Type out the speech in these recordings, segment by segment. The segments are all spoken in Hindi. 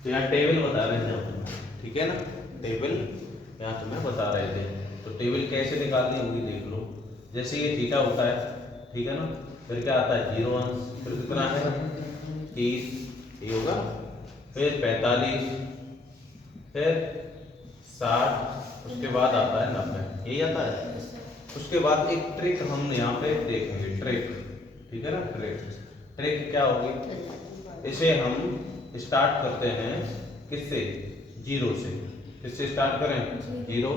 तो यहाँ टेबल बता रहे थे अपन, ठीक है ना, टेबल यहाँ तुम्हें बता रहे थे। तो टेबल कैसे निकालनी होगी देख लो। जैसे ये थीटा होता है, ठीक है ना, फिर क्या आता है 0 अंश, फिर कितना है 30, ये होगा, फिर 45, फिर 60, उसके बाद आता है 90, यही आता है। उसके बाद एक ट्रिक हम यहाँ पे देखेंगे, ट्रिक, ठीक है ना, ट्रिक। ट्रिक क्या होगी, इसे हम स्टार्ट करते हैं किससे, 0 से। किससे स्टार्ट करें, 0,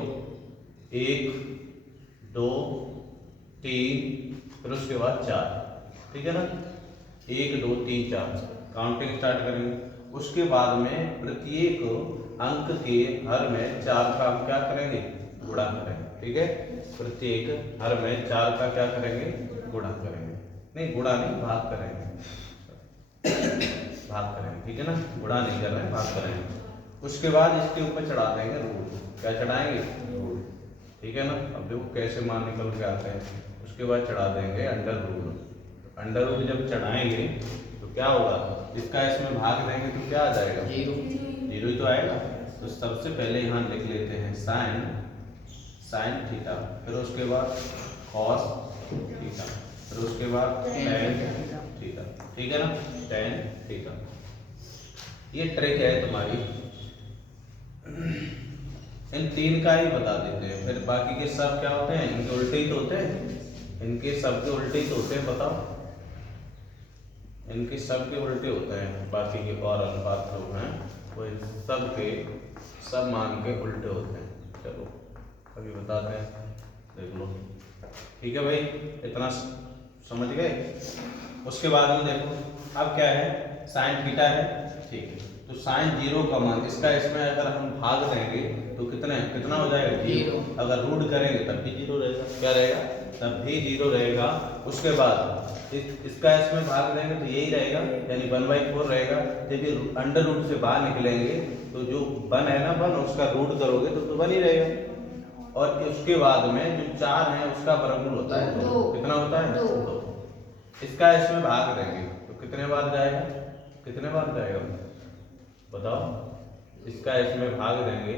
1, 2, 3, फिर उसके बाद 4, ठीक है ना, 1, 2, 3, 4 काउंटिंग स्टार्ट करेंगे। उसके बाद में प्रत्येक अंक के हर में 4 का हम क्या करेंगे, गुणा करेंगे, ठीक है। प्रत्येक हर में 4 का क्या करेंगे, गुणा करेंगे, नहीं गुणा नहीं, भाग करेंगे, भाग करेंगे, ठीक है ना, गुणा नहीं कर रहे हैं, भाग करेंगे। उसके बाद इसके ऊपर चढ़ा देंगे रूट, क्या चढ़ाएंगे, रूट, ठीक है ना। अब देखो कैसे मान निकल के आते हैं। उसके बाद चढ़ा देंगे अंडर रूट। अंडर रूट जब चढ़ाएंगे तो क्या होगा, इसका इसमें भाग देंगे तो क्या आ जाएगा, 0, 0 ही तो आएगा। तो सबसे पहले यहाँ लिख लेते हैं साइन, साइन थीटा, फिर उसके बाद कॉस थीटा, फिर उसके बाद टेन थीटा, ठीक है ना, टेन थीटा। ये ट्रिक है तुम्हारी। इन 3 का ही बता देते हैं, फिर बाकी के सब क्या होते हैं, इनके उल्टे ही तो होते हैं, इनके सब के उल्टे ही तो होते हैं, बताओ, इनके सब के उल्टे होते हैं। बाकी के और अनुपात लोग हैं वो इन सब के सब मान के उल्टे होते हैं। चलो अभी बताते हैं, देख लो, ठीक है भाई, इतना समझ गए। उसके बाद में देखो, अब क्या है, साइन थीटा है, ठीक है, तो साइन 0 का मान, इसका इसमें अगर हम भाग देंगे तो कितना हो जाएगा, 0। अगर रूट करेंगे तब भी 0 रहेगा, क्या रहेगा, तब भी 0 रहेगा। उसके बाद इसका इसमें भाग देंगे तो यही रहेगा, यानी 1/4 रहेगा। जब ये अंडर रूट से बाहर निकलेंगे तो जो 1 है ना, 1 उसका रूट करोगे तो 1 ही रहेगा। और उसके बाद में जो 4 है उसका वर्गमूल होता है 2, कितना होता है 2। इसका इसमें भाग देंगे तो कितने बार जाएगा, कितने बार जाएगा बताओ। इसका इसमें भाग देंगे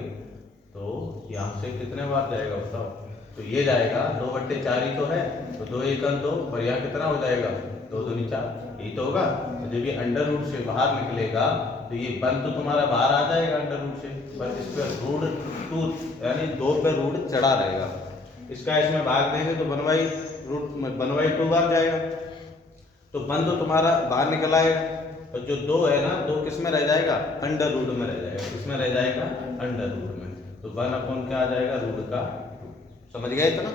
तो यहाँ से कितने बार जाएगा बताओ। तो ये जाएगा 2/4 ही तो है, तो 2 × 2, और यहाँ कितना हो जाएगा, 2 × 2 = 4, यही तो होगा। तो जब ये अंडर रूट से बाहर निकलेगा तो ये 1 तो तुम्हारा बाहर आ जाएगा अंडर रूट से, बस इस पर रूट 2 यानी 2 पे रूट चढ़ा रहेगा। इसका इसमें भाग देंगे तो 1/2 बार जाएगा, तो 1 तो तुम्हारा बाहर निकल आएगा, और जो 2 है ना, 2 किस में रह जाएगा, अंडर रूट में रह जाएगा, किसमें रह जाएगा, अंडर रूट में। तो 1 क्या आ जाएगा, रूट का 2, समझ गए इतना,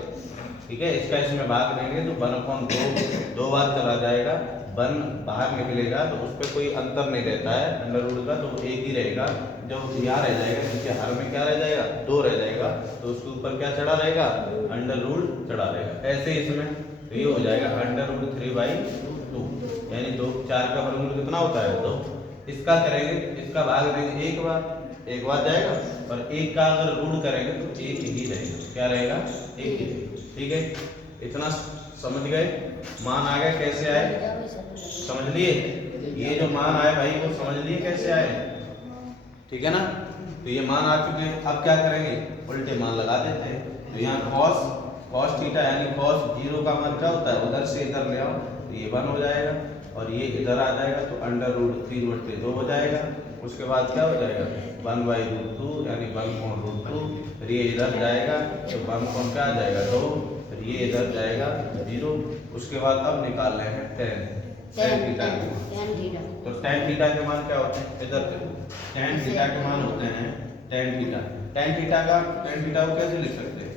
ठीक है। इसका इसमें भाग देंगे तो 1/2 2 बार चला जाएगा, 1 बाहर निकलेगा तो उस पर कोई अंतर नहीं रहता है अंडर रूट का, तो एक ही रहेगा। जब यहाँ रह जाएगा, नीचे हर में क्या रह जाएगा, 2 रह जाएगा, तो उसके ऊपर क्या चढ़ा रहेगा, अंडर रूट चढ़ा रहेगा। ऐसे इसमें तो ये हो जाएगा अंडर रूट 3/2, यानी 2 4 का वर्गमूल कितना होता है 2। इसका करेंगे, इसका भाग देंगे एक बार जाएगा, और 1 का अगर रूट करेंगे तो 1 ही रहेगा, क्या रहेगा, 1 ही रहेगा, ठीक है। इतना समझ गए, मान आ गए, कैसे आए समझ लिए। ये जो मान आए भाई वो समझ लिए कैसे आए, ठीक है ना। तो ये मान आ चुके हैं, अब क्या करेंगे, उल्टे मान लगा देते हैं। तो यहाँ cos थीटा यानी cos 0 का मान क्या होता है, उधर से इधर ले आओ तो ये 1 हो जाएगा, और ये इधर आ जाएगा तो अंडर रूट 3/2 हो जाएगा। उसके बाद क्या हो जाएगा, 1/√2 यानी 1/√2, फिर ये इधर जाएगा तो 1 क्या आ जाएगा 2, फिर ये इधर जाएगा 0। उसके बाद अब निकाल रहे हैं tan थीटा के, तो tan थीटा के मान क्या होते हैं, इधर देखो, tan थीटा के मान होते हैं tan थीटा को कैसे लिख सकते हैं,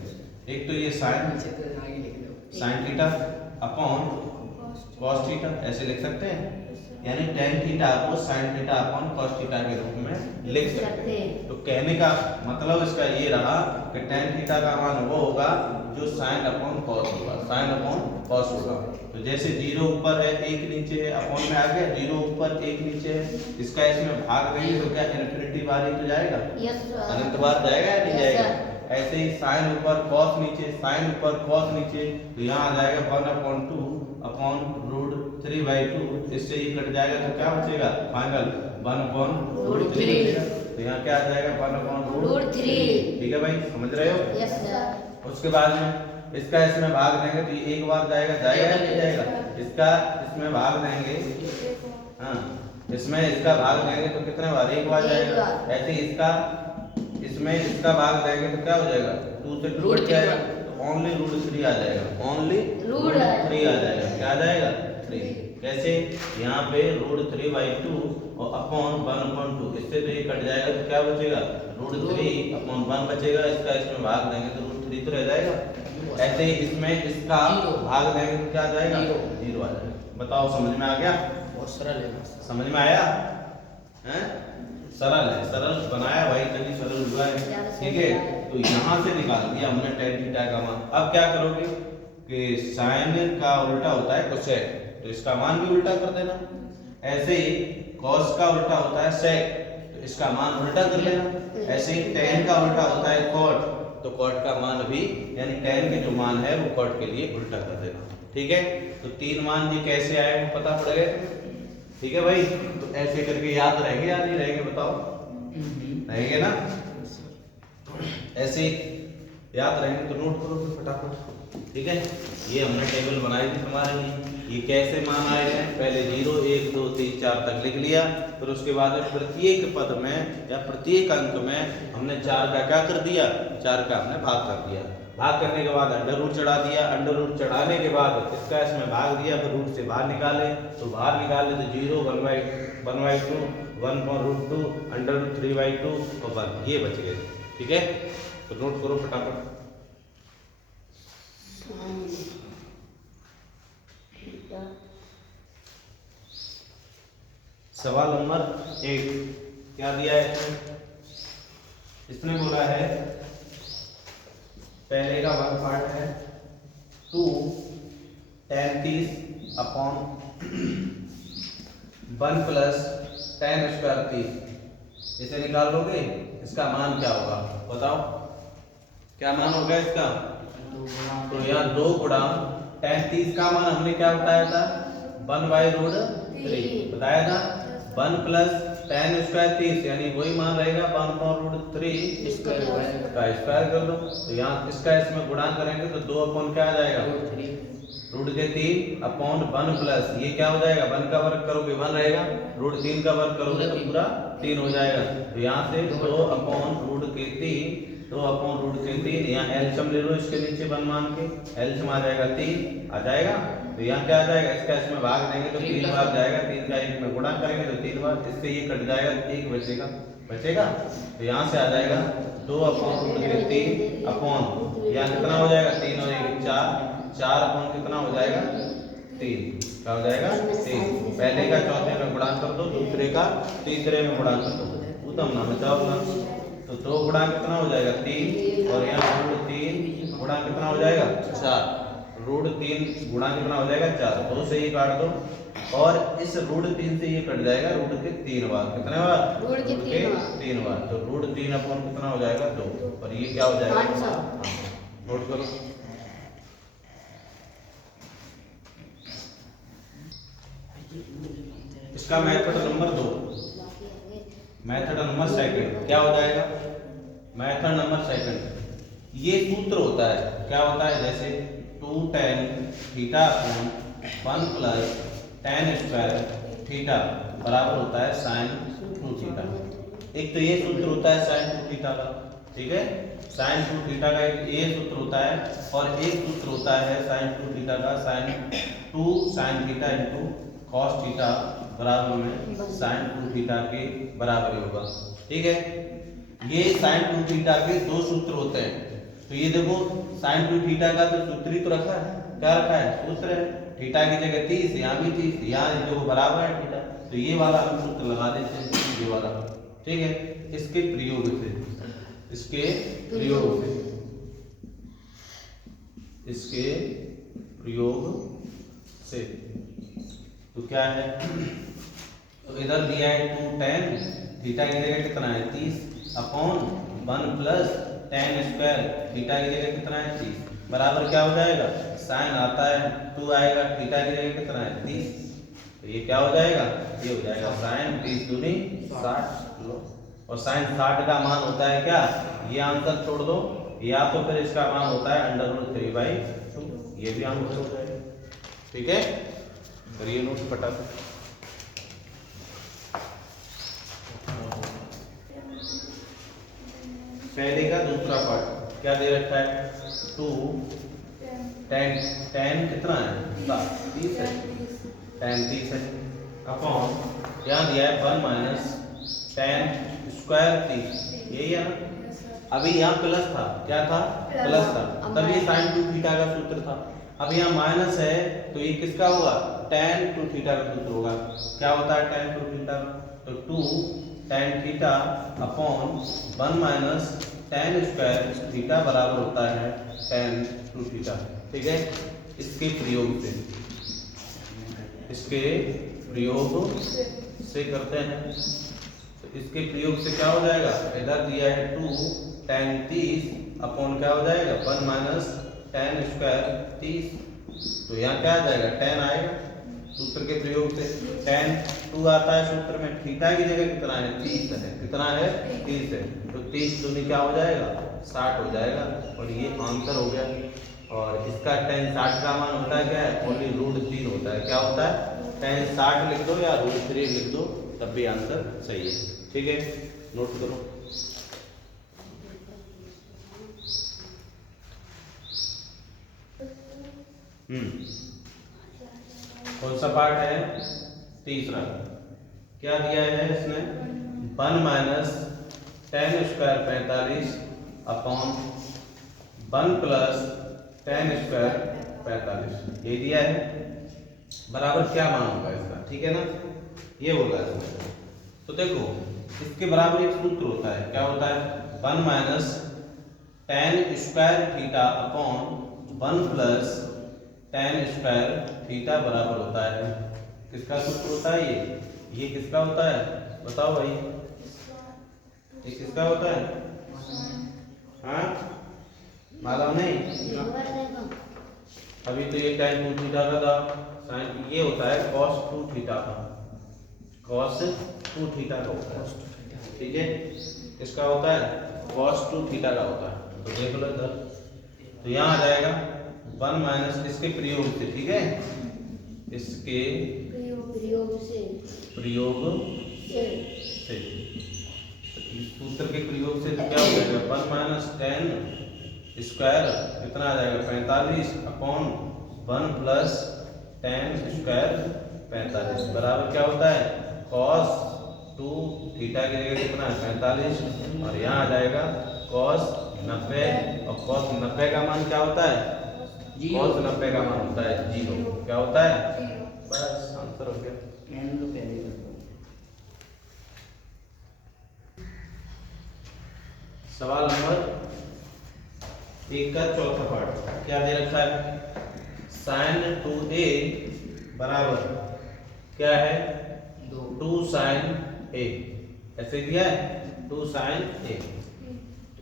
एक तो ये sine theta upon cos theta, ऐसे लिख सकते हैं, यानी tan थीटा को sin theta upon cos theta के रूप में लिख सकते हैं। तो कहने का मतलब इसका ये रहा कि tan थीटा का मान वो होगा जो sin अपॉन कॉस होगा, sin अपॉन कॉस होगा। तो जैसे 0 ऊपर है 1 नीचे है, अपॉन में आ गया, 0 ऊपर 1 नीचे है, इसका इसमें भाग देंगे तो क्या इन्फिनिटी बार ही तो जाएगा, अनंत बार जाएगा या नहीं जाएगा। ऐसे ही साइन ऊपर कॉस नीचे, साइन ऊपर कॉस नीचे, तो यहाँ आ जाएगा 1/2 अपॉन √3/2, इससे ये कट जाएगा तो क्या बचेगा फाइनल 1/√3 बचेगा। तो यहाँ क्या आ जाएगा 1/√3। ठीक है भाई, समझ रहे हो? Yes sir. उसके बाद में इसका इसमें भाग देंगे तो ये एक बार जाएगा जाएगा या नहीं जाएगा? इसका इसमें भाग देंगे, हाँ इसमें इसका भाग देंगे तो कितने बार? एक बार जाएगा। ऐसे ही इसका इसमें इसका भाग देंगे तो क्या हो जाएगा? 2 से 2 कट जाएगा तो ओनली √3 आ जाएगा, ओनली √3 आ जाएगा। क्या आ जाएगा? 3। कैसे? यहाँ पे √3/2 और अपॉन 1/2, इससे तो ये कट जाएगा तो क्या बचेगा? √3/1 बचेगा। इसका इसमें भाग देंगे तो √3 तो रह जाएगा। ऐसे ही इसमें इसका भाग देंगे तो क्या आ जाएगा? 0 आ जाएगा। बताओ समझ में आ गया? बहुत सरल है। समझ में आया? हैं? सरल है, सरल बनाया भाई तभी सरल हुआ है। ठीक है, तो यहाँ से निकाल दिया हमने tan थीटा का मान। अब क्या करोगे कि साइन का उल्टा होता है कोसेक, तो इसका मान भी उल्टा कर देना। ऐसे ही कॉस का उल्टा होता है सेक, तो इसका मान उल्टा कर लेना। ऐसे ही tan का उल्टा होता है कॉट, तो कॉट का मान भी यानी tan के जो मान है वो कॉट के लिए उल्टा कर देना। ठीक है, तो 3 मान ये कैसे आए वो पता पड़ गए। ठीक है भाई, तो ऐसे करके याद रहेंगे या नहीं रहेंगे बताओ? रहेंगे ना? ऐसे याद रहेंगे तो नोट करो फिर फटाफट। ठीक है, ये हमने टेबल बनाई थी तुम्हारे लिए। ये कैसे मान आए हैं? पहले 0 1 2 3 4 तक लिख लिया, फिर उसके बाद प्रत्येक पद में या प्रत्येक अंक में हमने 4 का क्या कर दिया? 4 का हमने भाग कर दिया। भाग करने के बाद अंडर रूट चढ़ा दिया। अंडर रूट चढ़ाने के बाद इसका इसमें भाग दिया, फिर रूट से बाहर निकाले, तो बाहर निकाले तो 0 1/2 1/√2 √3/2 और 1 ये बच गए। ठीक है, तो नोट करो फटाफट। सवाल नंबर 1 क्या दिया है? इसने बोला है पहले का 1 पार्ट है 2 tan 30 upon 1 plus tan square 30। इसे निकाल लोगे, इसका मान क्या होगा बताओ? क्या मान होगा इसका? तो यहाँ 2 गुणा tan 30 का मान हमने क्या बताया था? 1/√3 बताया था। 1 प्लस tan स्क्वायर 30 यानी वही मान रहेगा 1/√3 इसका स्क्वायर कर दो। तो यहाँ इसका इसमें गुणा करेंगे तो 2 अपॉन क्या आ जाएगा? √3 अपॉन 1 प्लस ये क्या हो जाएगा? 1 का वर्ग करोगे 1 रहेगा, √3 का वर्ग करोगे तो पूरा 3 हो जाएगा। तो यहाँ से 2 अपॉन √3 2 अपॉन √3 यहाँ एलसीएम ले लो, इसके नीचे 1 मान के एलसीएम आ जाएगा 3 आ जाएगा। तो यहाँ क्या आ जाएगा? इसका इसमें भाग देंगे तो 3 बार जाएगा, 3 का 1 में गुणा करेंगे तो 3 बार, इससे ये कट जाएगा, 1 बचेगा बचेगा। तो यहाँ से आ जाएगा 2 अपॉन √3 अपॉन यहाँ कितना हो जाएगा? 3 और 1 4 4 अपॉन कितना हो जाएगा? 3 क्या हो जाएगा? 3। पहले का चौथे में गुणा कर दो, दूसरे का तीसरे में गुणा कर दो, उत्तम ना बचाओ ना। तो 2 गुणा कितना हो जाएगा? 3 और यहाँ √3 गुणा कितना हो जाएगा? 4 √3 गुणा कितना हो जाएगा? 4। 2 से ये काट दो और इस √3 से ये कट जाएगा रूट के 3 बार। कितने बार? रूट के 3 बार। तो √3 अपॉन कितना हो जाएगा? 2 और ये क्या हो जाएगा? नोट करो। इसका method number 2, method number second क्या हो जाएगा? मेथड नंबर सेकंड ये सूत्र होता है, क्या होता है? जैसे 2 tan theta upon 1 plus tan square theta बराबर होता है sin 2 थीटा। एक तो ये सूत्र होता है sin 2 थीटा का, ठीक है? sin 2 थीटा का एक ये सूत्र होता है और एक सूत्र होता है sin 2 थीटा का sin 2 sin theta into cos theta बराबर में sin 2 थीटा के बराबर होगा। ठीक है, ये sin 2 थीटा के 2 सूत्र होते हैं। तो ये देखो sin 2 थीटा का तो सूत्र ही तो रखा है, क्या रखा है? सूत्र है। थीटा की जगह 30, यहाँ भी 30, यहाँ जो बराबर है थीटा, तो ये वाला हम सूत्र लगा देते हैं, ये वाला। ठीक है, इसके प्रयोग से इसके प्रयोग से तो क्या है? तो इधर दिया है 2 tan थीटा की जगह कितना है? 30 upon 1 plus tan square theta की जगह कितना है? 30 बराबर क्या हो जाएगा? साइन आता है 2 आएगा, थीटा की जगह कितना है? 30 तो ये क्या हो जाएगा, ये हो जाएगा साइन 30 दूनी 60 लो। और साइन 60 का मान होता है क्या, ये आंसर छोड़ दो, या तो फिर इसका मान होता है √3/2, ये भी आंसर हो जाएगा। ठीक है, करिए नोट फटाफट। पहले का दूसरा पार्ट क्या दे रखा है, 2 10 कितना है, 30 है, 10 30 है, अपॉन यहाँ दिया है 1 - 10 स्क्वायर 30, यही है ना। अभी यहाँ प्लस था, क्या था, प्लस था, तब ये sin 2 थीटा का सूत्र था। अब यहाँ माइनस है तो ये किसका होगा, tan 2 थीटा का सूत्र होगा। क्या होता है tan 2 थीटा, तो 2 tan theta upon 1 - tan square theta बराबर होता है tan 2 थीटा। ठीक है, इसके प्रयोग से करते हैं, तो इसके प्रयोग से क्या हो जाएगा, इधर दिया है 2 tan 30 अपॉन क्या हो जाएगा 1 - tan स्क्वायर 30, तो यहाँ क्या आ जाएगा, tan आएगा। सूत्र के प्रयोग से tan 2 आता है सूत्र में, थीटा की जगह कितना है, 30 है, कितना है 30 है, तो 30 दूनी क्या हो जाएगा 60 हो जाएगा, और ये आंसर हो गया। और इसका tan 60 का मान होता है क्या है, ओनली √3 होता है। क्या होता है, tan 60 लिख दो या √3 लिख दो, तब भी आंसर सही है। ठीक है, नोट करो। कौन सा पार्ट है, तीसरा। क्या दिया है इसने, 1 - tan square 45 upon 1 + tan square 45, ये दिया है, बराबर क्या मान होगा इसका। ठीक है ना, ये बोला है। तो देखो इसके बराबर एक सूत्र होता है, क्या होता है, 1 - tan square theta upon 1 + tan square theta बराबर होता है, किसका सूत्र होता है, ये किसका होता है, बताओ भाई, ये किसका होता है, हाँ मालूम नहीं, अभी तो ये tan 2 थीटा का था, साइन ये होता है cos 2 थीटा का, cos 2 थीटा का होता है। ठीक है, किसका होता है, cos 2 थीटा का होता है। तो देख लो इधर, तो यहाँ आ जाएगा 1 - इसके प्रयोग से, ठीक है, इसके प्रयोग से इस सूत्र के प्रयोग से तो क्या हो जाएगा, 1 - tan स्क्वायर कितना आ जाएगा 45 अपॉन 1 + tan स्क्वायर 45 बराबर क्या होता है, cos 2 थीटा की जगह कितना है 45, और यहाँ आ जाएगा cos 90, और cos 90 का मान क्या होता है, cos 90 का मान होता है 0। क्या होता है, बस आंसर हो गया। सवाल नंबर 1 का चौथा पार्ट क्या दे रखा है, sin 2a बराबर क्या है, 2 sin a, ऐसे दिया है 2 sin a।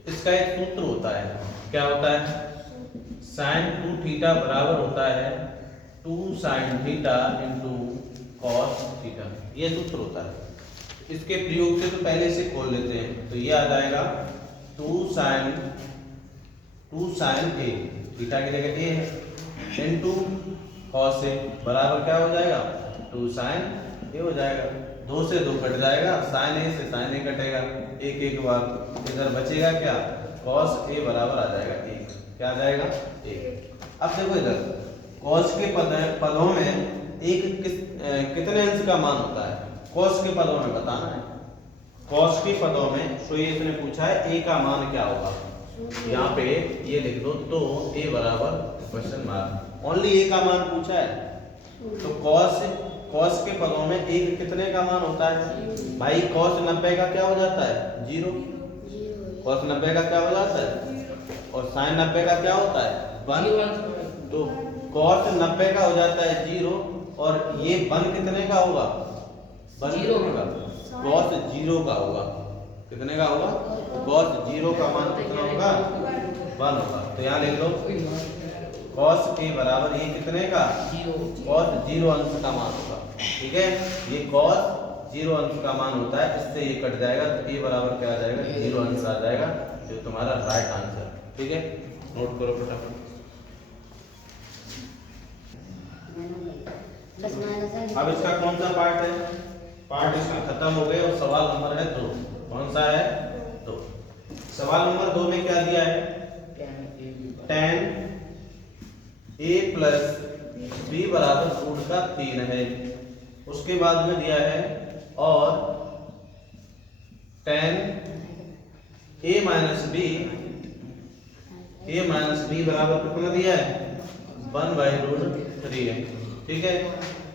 इसका एक सूत्र होता है, क्या होता है, sin 2 थीटा बराबर होता है 2 sin theta into cos theta, ये सूत्र होता है। इसके प्रयोग से तो पहले से खोल लेते हैं, तो ये आ जाएगा 2 sin a, थीटा की जगह a है, इंटू cos a बराबर क्या हो जाएगा 2 sin a हो जाएगा, 2 से 2 कट जाएगा, sin a से sin a कटेगा, एक बार इधर बचेगा क्या, cos a बराबर आ जाएगा 1। क्या आ जाएगा 1। अब देखो इधर cos के पदों में कितने अंश का मान होता है, cos के पदों में बताना है। cos के पदों में तो ये इसने पूछा है a का मान क्या होगा, यहाँ पे ये लिख दो, तो a बराबर क्वेश्चन मार्क, ओनली a का मान पूछा है। तो cos के पदों में एक कितने का मान होता है भाई, cos 90 का क्या हो जाता है 0, cos 90 का क्या हो जाता है, और sin 90 का क्या होता है 1, तो cos 90 का हो जाता है 0, और ये 1 कितने का होगा, 1 कितने का, cos 0 का होगा, कितने का होगा, cos 0 का मान कितना होगा 1 होगा। तो यहाँ लिख लो cos a बराबर ये कितने का, cos 0 अंश का मान होगा। ठीक है, ये cos 0 अंश का मान होता है, इससे ये कट जाएगा तो a बराबर क्या आ जाएगा, 0 अंश आ जाएगा, जो तुम्हारा राइट आंसर। ठीक है, नोट करो फटाफट। अब इसका कौन सा पार्ट है, पार्ट इसका खत्म हो गया और सवाल नंबर है 2। कौन सा है, 2। सवाल नंबर 2 में क्या दिया है, tan a प्लस b बराबर रूट का 3 है। उसके बाद में दिया है और tan a माइनस b बराबर कितना दिया है, 1/√3 है। ठीक है,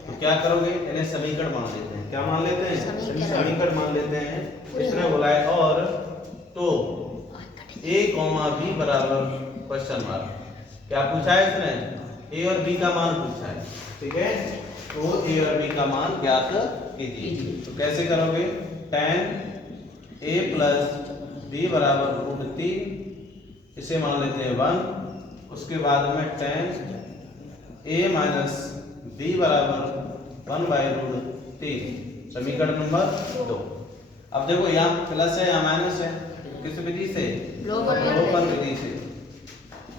तो क्या करोगे, इन्हें समीकरण मान लेते हैं। क्या मान लेते हैं, समीकरण मान लेते हैं। इसने बोला है और तो a, b बराबर क्वेश्चन मार्क। क्या पूछा है इसने, a और b का मान पूछा है। ठीक है, तो a और b का मान ज्ञात कीजिए। तो कैसे करोगे, tan a प्लस b बराबर √3, इसे मान लेते हैं 1। उसके बाद में tan a माइनस b बराबर 1/√3, समीकरण नंबर 2। अब देखो यहाँ प्लस है या माइनस है, किस विधि से, विलोपन विधि से,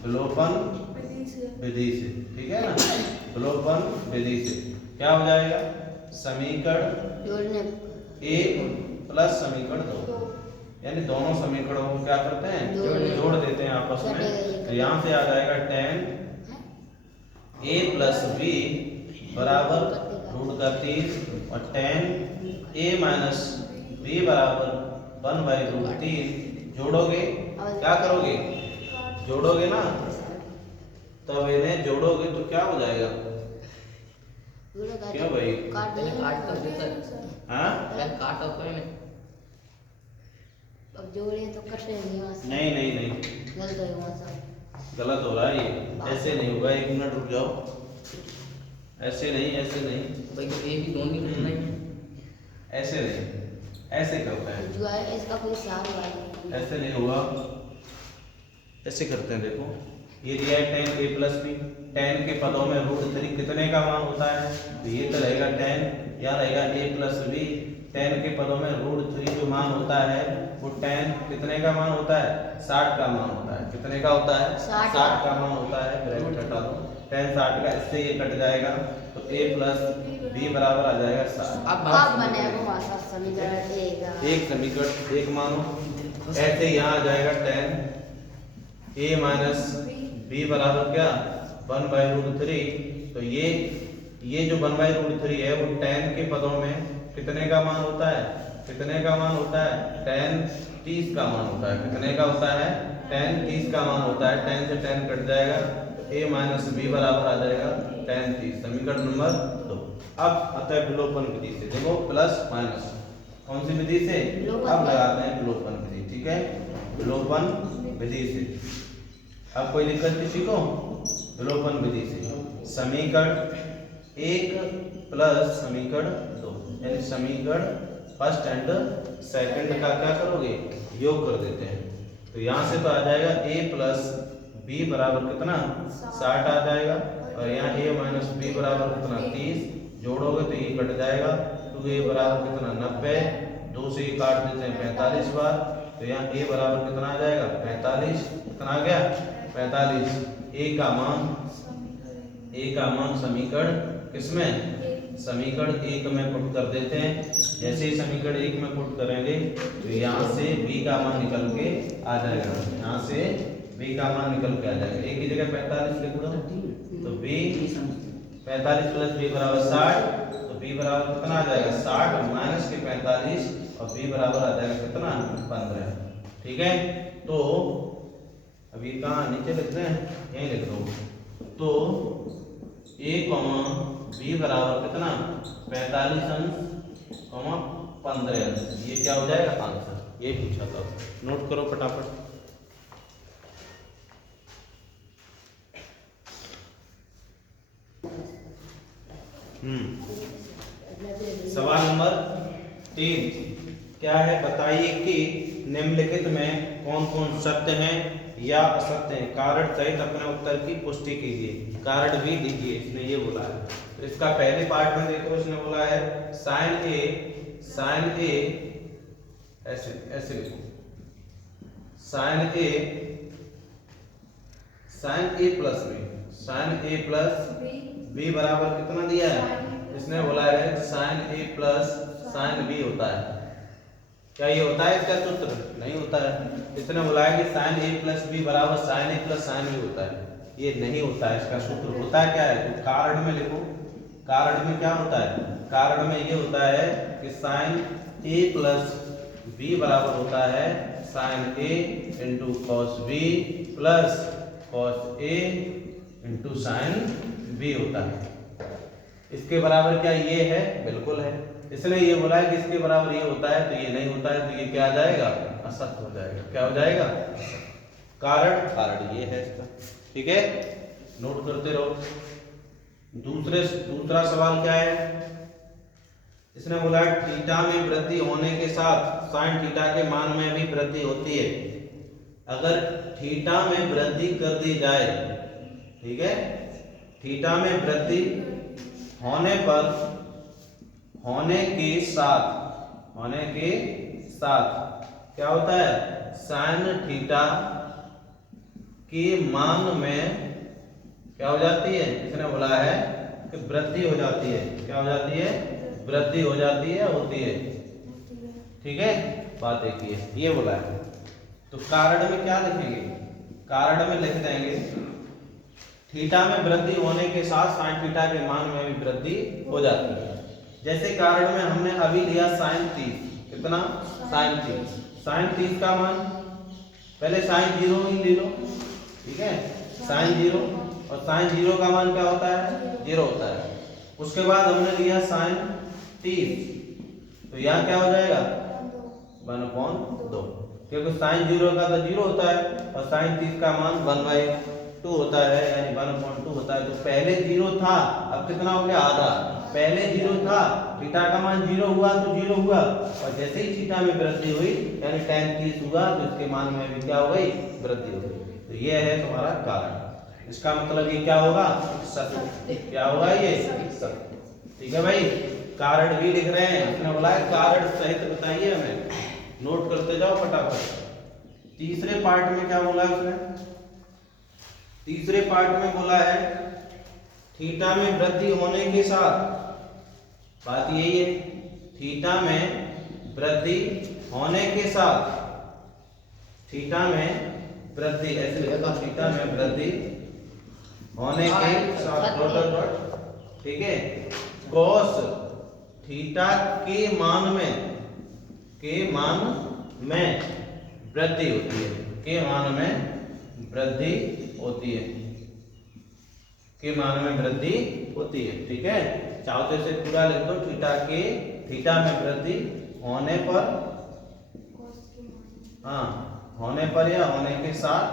विलोपन विधि से। ठीक है ना, विलोपन विधि से क्या हो जाएगा, समीकरण 1 प्लस समीकरण 2, यानी दोनों समीकरणों को क्या करते हैं, जोड़ देते हैं आपस में। तो यहाँ से आ जाएगा tan a प्लस b बराबर √3 और tan a माइनस b बराबर 1/√3। जोड़ोगे, क्या करोगे, जोड़ोगे ना, तब इन्हें जोड़ोगे तो क्या हो जाएगा, क्यों भाई, हाँ अब जोड़े तो कटे नहीं नहीं नहीं, गलत हो रहा है ये, ऐसे नहीं होगा। 1 मिनट रुक जाओ, ऐसे नहीं, ऐसे नहीं भाई, तो एक ही दोनों नहीं, ऐसे नहीं, ऐसे करते हैं, जो है इसका कोई सार वाला ऐसे नहीं होगा, ऐसे करते हैं। देखो ये दिया है tan a plus b, tan के पदों में √3 कितने का मान होता है, तो ये तो रहेगा tan, यहाँ रहेगा a प्लस b। tan के पदों में √3 जो मान होता है वो tan कितने का मान होता है, 60 का मान होता है। कितने का होता है, 60 का मान होता है। ब्रैकेट हटा दो, tan 60 का, इससे ये कट जाएगा तो a प्लस b बराबर आ जाएगा 60। अब बनेगा समीकरण एक समीकरण एक मानो, ऐसे यहाँ आ जाएगा tan a माइनस b बराबर क्या, 1/√3। तो ये जो 1/√3 है वो tan के पदों में कितने का मान होता है, कितने का मान होता है, tan 30 का मान होता है। कितने का होता है, tan 30 का मान होता है। tan से tan कट जाएगा तो a माइनस b बराबर आ जाएगा tan 30, समीकरण नंबर 2। अब आता है विलोपन विधि से। देखो प्लस माइनस कौन सी विधि से, अब लगाते हैं विलोपन विधि। ठीक है, विलोपन विधि से। अब कोई दिक्कत किसी को, विलोपन विधि से समीकरण 1 प्लस समीकरण 2, यानी समीकरण फर्स्ट एंड सेकंड का क्या करोगे, योग कर देते हैं। तो यहाँ से तो आ जाएगा a प्लस b बराबर कितना, 60 आ जाएगा, और यहाँ a माइनस b बराबर कितना, 30। जोड़ोगे तो ये कट जाएगा, तो a बराबर कितना, 90। 2 से ये काट देते हैं 45 बार, तो यहाँ a बराबर कितना आ जाएगा, 45। कितना आ गया, 45। a का मान समीकरण किसमें, समीकरण 1 में पुट कर देते हैं। जैसे ही समीकरण 1 में पुट करेंगे तो यहाँ से b का मान निकल के आ जाएगा, यहाँ से b का मान निकल के आ जाएगा। a की जगह 45 लिख दो, तो b 45 प्लस b बराबर 60, तो b बराबर कितना आ जाएगा, 60 माइनस के 45, और b बराबर आ जाएगा कितना, 15। ठीक है, तो अभी कहाँ नीचे लिखते हैं, यहीं लिख दो। तो a, b बराबर कितना, 45 अंश, 15 अंश, ये क्या हो जाएगा, आंसर। ये पूछा था, नोट करो फटाफट। सवाल नंबर 3 क्या है, बताइए कि निम्नलिखित में कौन कौन सत्य हैं या असत्य हैं। कारण सहित अपने उत्तर की पुष्टि कीजिए। कारण भी दीजिए, इसने ये बोला है। तो इसका पहले पार्ट में देखो इसने बोला है साइन ए ऐसे ऐसे लिखो साइन ए प्लस बी बराबर कितना दिया है? इसने बोला है साइन ए प्लस साइन बी होता है। क्या ये होता है इसका सूत्र? नहीं होता है। इसने बोला है कि साइन ए प्लस बी बराबर साइन ए प्लस साइन बी होता है। ये नहीं होता है इसका सूत्र। होता है क्या है? तो कारण में लिखो। कारण में क्या होता है? कारण में ये होता है कि साइन ए प्लस बी बराबर होता है sine A into cos B plus cos A into sine B होता है। इसके बराबर क्या ये है? बिल्कुल है। इसलिए ये बोला है कि इसके बराबर ये होता है, तो ये नहीं होता है, तो ये क्या आ जाएगा? असत्य हो जाएगा। क्या हो जाएगा? कारण ये है इसका। ठीक है, नोट करते रहो। दूसरा सवाल क्या है? इसने बोला थीटा में वृद्धि होने के साथ साइन थीटा के मान में भी वृद्धि होती है। अगर थीटा में वृद्धि कर दी जाए, ठीक है, थीटा में वृद्धि होने के साथ क्या होता है? साइन थीटा के मान में क्या हो जाती है? इसने बोला है कि वृद्धि हो जाती है। क्या हो जाती है? वृद्धि हो जाती है, होती है। ठीक है, बात एक ही है। ये बोला है। तो कारण में क्या लिखेंगे? कारण में लिख देंगे थीटा में वृद्धि होने के साथ साइन थीटा के मान में भी वृद्धि हो जाती है। जैसे कारण में हमने अभी लिया साइन 30। कितना? साइन 30। साइन 30 का मान पहले साइन 0 ही ले लो। ठीक है, साइन 0, और साइन 0 का मान क्या होता है? 0 होता है। उसके बाद हमने लिया साइन 30, तो यहाँ क्या हो जाएगा? 1/2, क्योंकि साइन 0 का तो 0 होता है और साइन 30 का मान 1/2 होता है, यानी 1/2 होता है। तो पहले 0 था, अब कितना हो गया? आधा। पहले 0 था, थीटा का मान 0 हुआ तो 0 हुआ, और जैसे ही थीटा में वृद्धि हुई यानी tan 30 हुआ तो इसके मान में भी क्या हो गई? वृद्धि हो गई। तो ये है तुम्हारा कारण। इसका मतलब ये क्या होगा? सत्य। क्या होगा? ये सत्य। ठीक है भाई, कारण भी लिख रहे हैं। उसने बोला है कारण सहित बताइए हमें। नोट करते जाओ फटाफट। तीसरे पार्ट में क्या बोला है उसने? तीसरे पार्ट में बोला है थीटा में वृद्धि होने के साथ, बात यही है, थीटा में वृद्धि होने के साथ, थीटा में वृद्धि ऐसे लिखा, थीटा में वृद्धि होने के साथ डॉट डॉट डॉट, ठीक है, कॉस थीटा के मान में वृद्धि होती है। के मान में वृद्धि होती है। के मान में वृद्धि होती है। ठीक है, चाहो तो इसे पूरा लिख दो। थीटा में वृद्धि होने पर, हाँ, होने पर या होने के साथ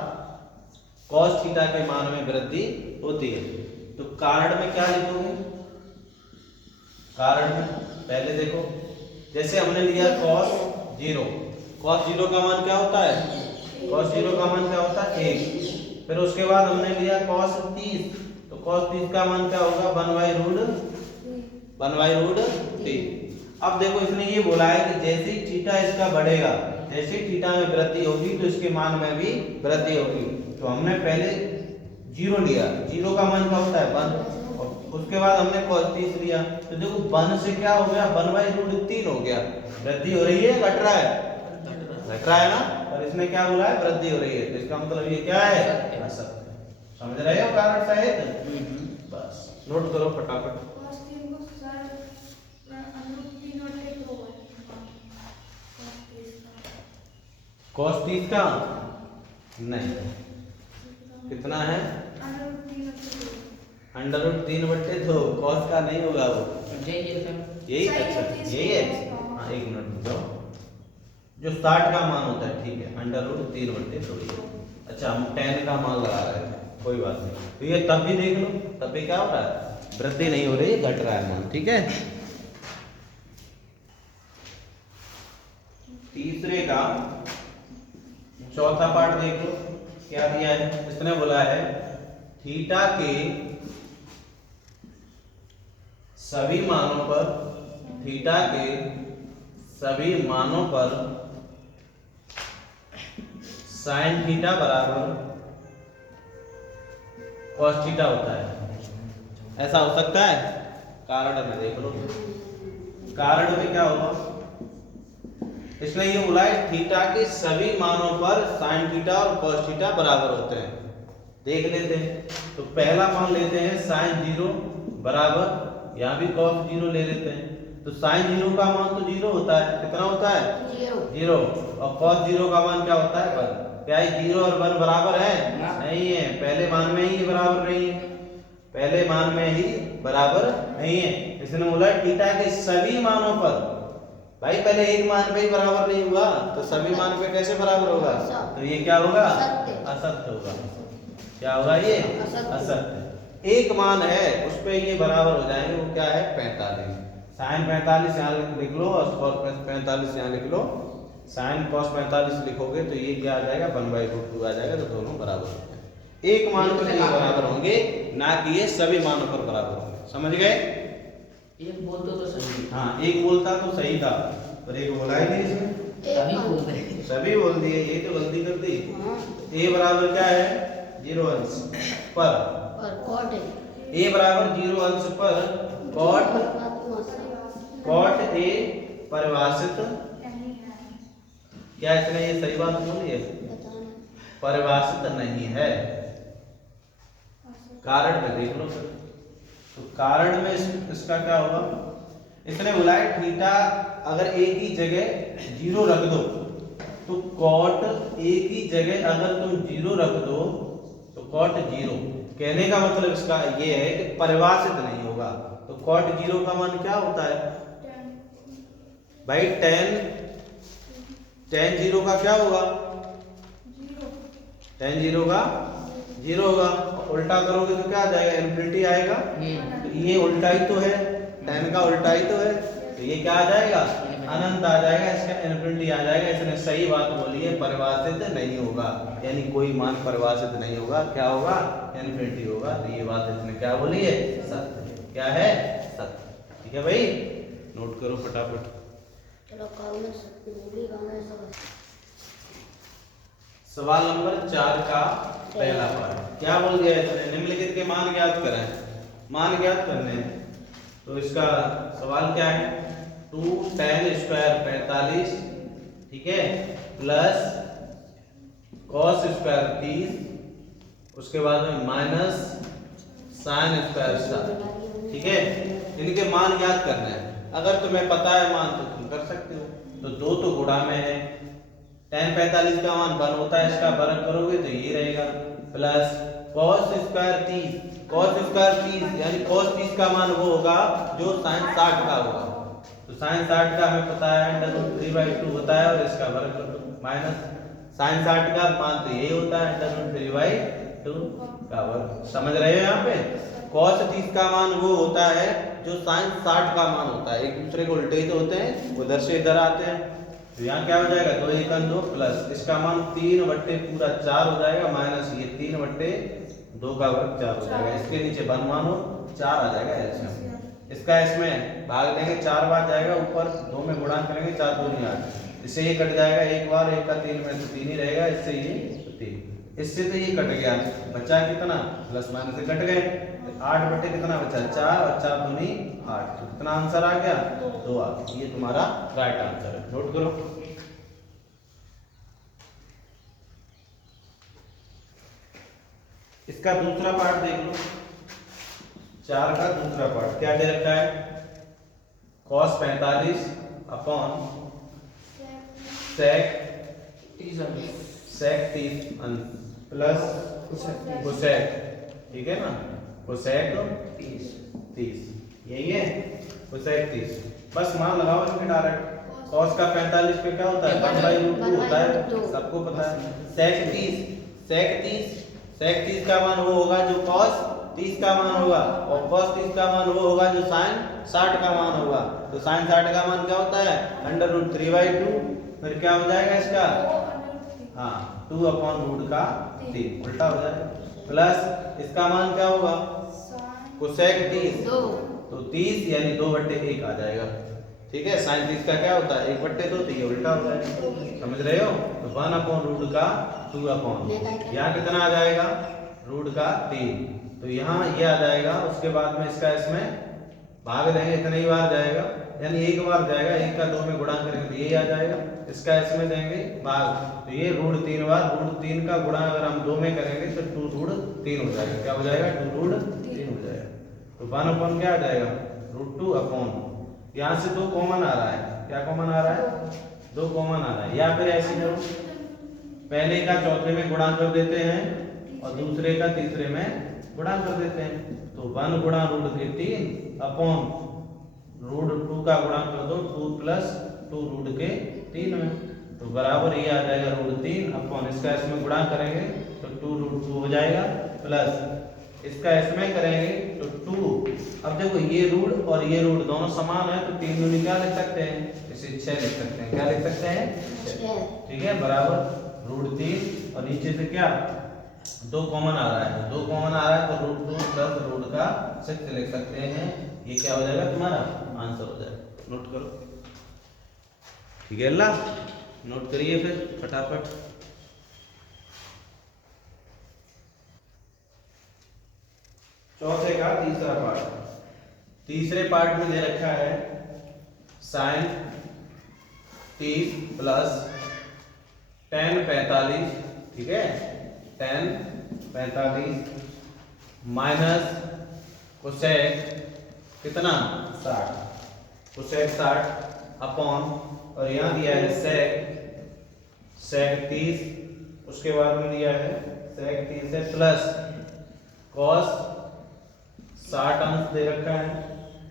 कॉस थीटा के मान में वृद्धि होती है। तो कारण में क्या लिखोगे? कारण में पहले देखो, जैसे हमने लिया cos 0। cos 0 का मान क्या होता है? cos 0 का मान क्या होता है? 1। फिर उसके बाद हमने लिया cos 30, तो cos 30 का मान क्या होगा? 1/√3। अब देखो इसने ये बोला है कि जैसे ही थीटा इसका बढ़ेगा, जैसे ही थीटा में वृद्धि होगी तो इसके मान में भी वृद्धि होगी। तो हमने पहले 0 लिया, 0 का मान क्या होता है? 1, और उसके बाद हमने cos 30 लिया, तो देखो 1 से क्या हो गया? 1/√3 हो गया। वृद्धि हो रही है, घट रहा है? घट रहा है ना। और इसने क्या बोला है? वृद्धि हो रही है। तो इसका मतलब ये क्या है? असत्य। समझ रहे हो कारण सहित? बस नोट करो फटाफट। cos 30 का नहीं, कितना है? √3/2। cos का नहीं होगा वो, यही। अच्छा यही है। हाँ, 1 मिनट रुको। जो 60 का मान होता है, ठीक है, √3/2। अच्छा, हम 10 का मान लगा रहे थे, कोई बात नहीं। तो ये तब भी देख लो, तब भी क्या हो रहा है? वृद्धि नहीं हो रही है, घट रहा है मान। ठीक है, तीसरे का चौथा पार्ट देख लो, क्या दिया है? इसने बोला है थीटा सभी मानों पर थीटा के सभी मानों पर साइन थीटा बराबर कॉस थीटा होता है। ऐसा हो सकता है? कारण में देख लो, कारण में क्या होगा, इसलिए ये बोला है थीटा के सभी मानों पर साइन थीटा और कॉस थीटा बराबर होते हैं। देख लेते हैं, तो पहला मान लेते हैं साइन 0 बराबर, यहाँ भी कॉस 0 ले लेते हैं। तो साइन 0 का मान तो 0 होता है, कितना होता है? 0। और कॉस 0 का मान क्या होता है? 1। क्या ये 0 और 1 बराबर है? नहीं है, पहले मान में ही बराबर नहीं है, पहले मान में ही बराबर नहीं है। इसने बोला थीटा के सभी मानों पर, भाई पहले एक मान पे ही बराबर नहीं हुआ तो सभी मान पे कैसे बराबर होगा? तो ये क्या होगा? असत्य होगा। क्या होगा ये? असत्य। एक मान है उस पे ये बराबर हो जाएंगे, वो क्या है? 45। साइन 45 यहाँ लिख लो और कॉस 45 यहाँ लिख लो। साइन कॉस 45 लिखोगे तो ये क्या आ जाएगा? 1/√2 आ जाएगा, तो दोनों बराबर हो जाएंगे। एक मान पर ये बराबर होंगे, ना कि ये सभी मानों पर बराबर होंगे। समझ गए? एक बोलते तो सही। हाँ, एक बोलता तो सही था, पर एक बोला ही नहीं इसमें, सभी बोल दिए, ये तो गलती कर दी। ए बराबर क्या है? 0 अंश पर कॉट है। ए बराबर 0 अंश पर कॉट ए परिभाषित, क्या इसने ये सही बात बोली है? परिभाषित नहीं है। कारण में देख लो, तो कारण में इसका क्या होगा? इसने बोला है थीटा अगर ए की जगह 0 रख दो, तो कॉट ए की जगह अगर तुम 0 रख दो तो कॉट 0। कहने का मतलब इसका ये है कि परिभाषित नहीं होगा। तो कॉट 0 का मान क्या होता है भाई? tan 0 का क्या होगा? tan 0 का 0 होगा। उल्टा करोगे तो क्या आ जाएगा? इन्फिनिटी आएगा। तो ये उल्टा ही तो है, tan का उल्टा ही तो है, तो ये क्या आ जाएगा? अनंत आ जाएगा, इसका इन्फिनिटी आ जाएगा। इसने सही बात बोली है, परिभाषित नहीं होगा, यानी कोई मान परिभाषित नहीं होगा। क्या होगा? इन्फिनिटी होगा। तो ये बात इसने क्या बोली है? सत्य। क्या है? सत्य। ठीक है भाई, नोट करो फटाफट। चलो काम में सत्य बोली, काम में सब। सवाल नंबर 4 का पहला पार्ट क्या बोल दिया इसने? निम्नलिखित के मान ज्ञात करें। मान ज्ञात करने हैं, तो इसका सवाल क्या है? 2 tan स्क्वायर 45, ठीक है, प्लस cos स्क्वायर 30, उसके बाद में माइनस sin स्क्वायर 7, ठीक है। इनके मान ज्ञात करने हैं। अगर तुम्हें पता है मान तो तुम कर सकते हो। तो 2 तो गुणा में है, tan 45 का मान 1 होता है, इसका वर्ग करोगे तो ये रहेगा, plus cos square 30, cos square 30 यानी cos 30 का मान वो होगा जो sin 60 का होगा। तो sin 60 का हमें पता है √3/2 होता है, और इसका वर्ग कर दो, माइनस sin 60 का मान तो यही होता है √3/2 का वर्ग। समझ रहे हो? यहाँ पे cos 30 का मान वो होता है जो sin 60 का मान होता है। एक दूसरे को उल्टे ही तो होते हैं, उधर से इधर आते हैं। तो यहाँ क्या हो जाएगा? 2 × 1 = 2, प्लस इसका मान 3/4 हो जाएगा, माइनस ये 3/2 का वर्ग 4 हो जाएगा। इसके नीचे 1 मानो, 4 आ जाएगा एलसीएम। इसका इसमें भाग देंगे, 4 बार जाएगा, ऊपर 2 में गुणा करेंगे, 4 2 × 8। इससे ये कट जाएगा एक बार, 1 का 3 में तो 3 ही रहेगा, इससे ये 3, इससे तो ये कट गया, बचा कितना? प्लस माइनस से कट गए, 8 बटे कितना बचा? 4, और 4 दूनी 8, तो कितना आंसर आ गया? 2 आ गया। ये तुम्हारा राइट आंसर है। नोट करो। इसका दूसरा पार्ट देख लो, 4 का दूसरा पार्ट क्या दे रखा है? cos 45 upon sec 30 plus cosec, ठीक है ना, cosec 30, यही है cosec 30। बस मान लगाओ इसमें डायरेक्ट। cos का 45 पे क्या होता है? 1/√2 होता है, सबको पता है। sec 30 का मान वो होगा जो cos 30 का मान होगा, और cos 30 का मान वो होगा जो sin 60 का मान होगा। तो sin 60 का मान क्या होता है? √3/2, फिर क्या हो जाएगा इसका? हाँ, 2/√3, उल्टा हो जाएगा, प्लस इसका मान क्या होगा? cosec 30, तो 30 यानी 2/1 आ जाएगा। ठीक है, साइन 30 का क्या होता है 1/2, तो ये उल्टा हो जाएगा। समझ रहे हो? तो 1/√2 का 2/, यहाँ कितना आ जाएगा रूट का 3, तो यहाँ ये आ जाएगा। उसके बाद में इसका इसमें भाग देंगे, इतने ही बार जाएगा, यानी एक बार जाएगा, 1 का 2 में गुणा करेंगे तो यही आ जाएगा। इसका इसमें देंगे भाग, तो ये √3 बार, √3 का गुणा अगर हम 2 में करेंगे तो 2√3 हो जाएगा। क्या हो जाएगा 2√3 हो जाएगा। तो 1/, क्या आ जाएगा √2/, यहाँ से 2 कॉमन आ रहा है। क्या कॉमन आ रहा है 2 कॉमन आ रहा है। या फिर ऐसे करो, पहले का चौथे में गुणा कर देते हैं और दूसरे का तीसरे में गुणा कर देते हैं। तो 1 गुणा √3 अपॉन √2 का गुणा कर दो 2 + 2 √3 में, तो बराबर ये आ जाएगा √3 अपॉन इसका इसमें गुणा करेंगे तो 2√2 हो जाएगा, प्लस इसका इसमें करेंगे तो 2। अब देखो ये रूट और ये रूट दोनों समान है, तो 3 दूनी क्या लिख सकते हैं, इसे 6 लिख सकते हैं। क्या लिख सकते हैं 6। ठीक है, बराबर √3 और नीचे से क्या 2 कॉमन आ रहा है, 2 कॉमन आ रहा है तो √2 + रूट का 6 लिख सकते हैं। ये क्या हो जाएगा तुम्हारा आंसर हो जाएगा। नोट करो। ठीक है अल्लाह, नोट करिए फिर फटाफट। चौथे का तीसरा पार्ट, तीसरे पार्ट में दे रखा है साइन 30 + tan 45, ठीक है, tan 45 माइनस कोसेक कितना 60, कोसेक 60 अपॉन, और यहाँ दिया है सेक 30, उसके बाद में दिया है सेक 30 है प्लस कॉस 60 अंश दे रखा है,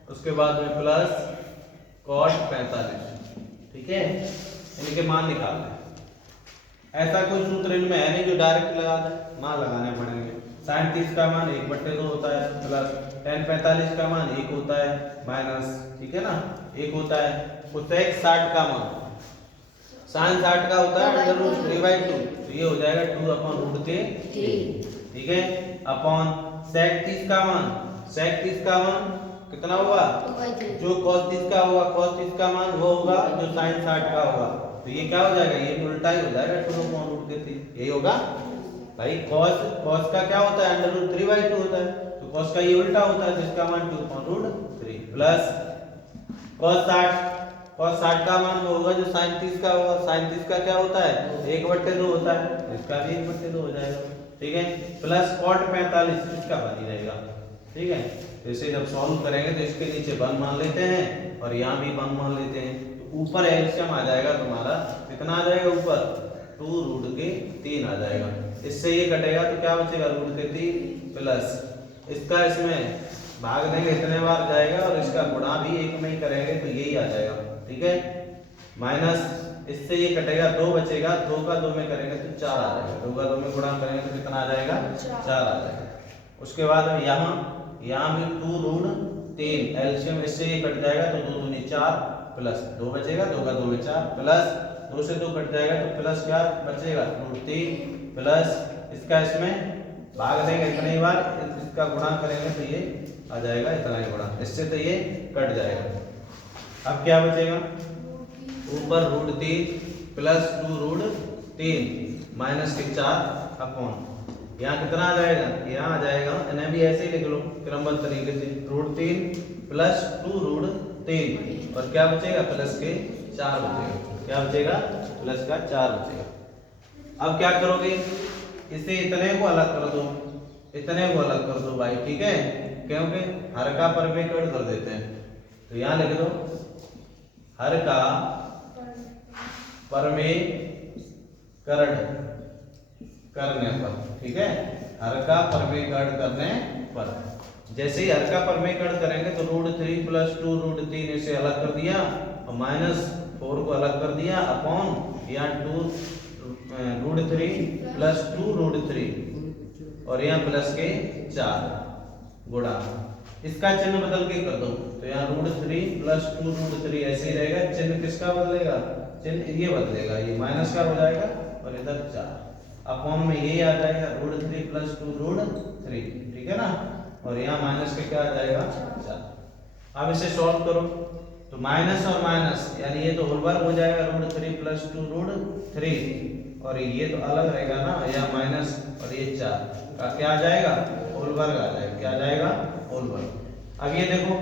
उसके बाद में प्लस कॉट 45। ठीक है, इनके मान निकालना है। ऐसा कोई सूत्र इनमें है नहीं जो डायरेक्ट लगा दे, मान लगाने पड़ेंगे। साइन 30 का मान 1/2 होता है, प्लस tan 45 का मान 1 होता है, माइनस, ठीक है ना 1 होता है। कोसेक 60 का मान, साइन 60 का होता है √3/2, तो ये हो जाएगा 2/√3। ठीक है, अपॉन सेक 30 का मान, सेक 30 का मान कितना होगा, जो cos 30 का होगा, cos 30 का मान वो होगा जो sin 60 का होगा, तो ये क्या हो जाएगा, ये भी उल्टा ही हो जाएगा 2/√3, यही होगा भाई। cos का क्या होता है √3/2 होता है, तो cos का ये उल्टा होता है, जिसका मान 2/√3 प्लस cos 60 का मान वो होगा जो sin 30 का होगा, sin 30 का क्या होता है 1/2 होता है, इसका भी 1/2 हो जाएगा। ठीक है, प्लस cot 45 इसका बनी रहेगा। ठीक है, तो इसे जब सॉल्व करेंगे तो इसके नीचे 1 मान लेते हैं और यहाँ भी 1 मान लेते हैं, तो ऊपर एलसीएम आ जाएगा तुम्हारा कितना आ जाएगा, ऊपर 2√3 आ जाएगा। इससे ये कटेगा तो क्या बचेगा √3 प्लस इसका इसमें भाग देंगे, इतने बार जाएगा और इसका गुणा भी 1 में ही करेंगे तो यही आ जाएगा। ठीक है, माइनस इससे ये कटेगा, 2 बचेगा, 2 का 2 में करेंगे तो 4 आ जाएगा, 2 का 2 में गुणा करेंगे तो कितना आ जाएगा 4 आ जाएगा। उसके बाद यहाँ भी 2√3 एलसीएम इससे ये कट जाएगा तो 2 दूनी 4 प्लस 2 बचेगा, 2 का 2 में 4 प्लस 2 से 2 कट जाएगा तो प्लस क्या बचेगा √3 प्लस इसका इसमें भाग देंगे इतने ही बार, इसका गुणा करेंगे तो ये आ जाएगा इतना ही गुणा, इससे तो ये कट जाएगा। अब क्या बचेगा, ऊपर √3 प्लस 2√3 माइनस के 4 अपॉन, यहाँ कितना आ जाएगा, यहाँ आ जाएगा, इन्हें भी ऐसे ही लिख लो क्रमबद्ध तरीके से, √3 प्लस 2√3 और क्या बचेगा प्लस के 4 बचेगा। क्या बचेगा प्लस का 4 बचेगा। अब क्या करोगे, इसे इतने को अलग कर दो, इतने को अलग कर दो भाई। ठीक है, क्योंकि हर का परमेकड़ कर देते हैं, तो यहाँ लिख दो हर का परमेकड़ करने पर। ठीक है, हर का परमेकड़ करने पर, जैसे ही हर का परमेकड़ करेंगे तो √3 प्लस 2√3 इसे अलग कर दिया और -4 को अलग कर दिया अपॉन यहाँ √3 प्लस 2√3 और यहाँ प्लस के 4 गुणा, इसका चिन्ह बदल के कर दो, तो यहाँ √3 प्लस 2√3 ऐसे ही रहेगा, चिन्ह किसका बदलेगा, चिन्ह ये बदलेगा, ये माइनस का हो जाएगा और इधर 4 अपॉन में यही आ जाएगा √3 प्लस 2√3। ठीक है ना, और यहाँ माइनस के क्या आ जाएगा 4। अब इसे सॉल्व करो तो माइनस और माइनस यानी ये तो होल वर्ग हो जाएगा √3 + 2 √3 और ये तो अलग रहेगा ना, या माइनस और ये 4 का क्या आ जाएगा, होल वर्ग आ जाएगा। क्या आ जाएगा, होल वर्ग। अब ये देखो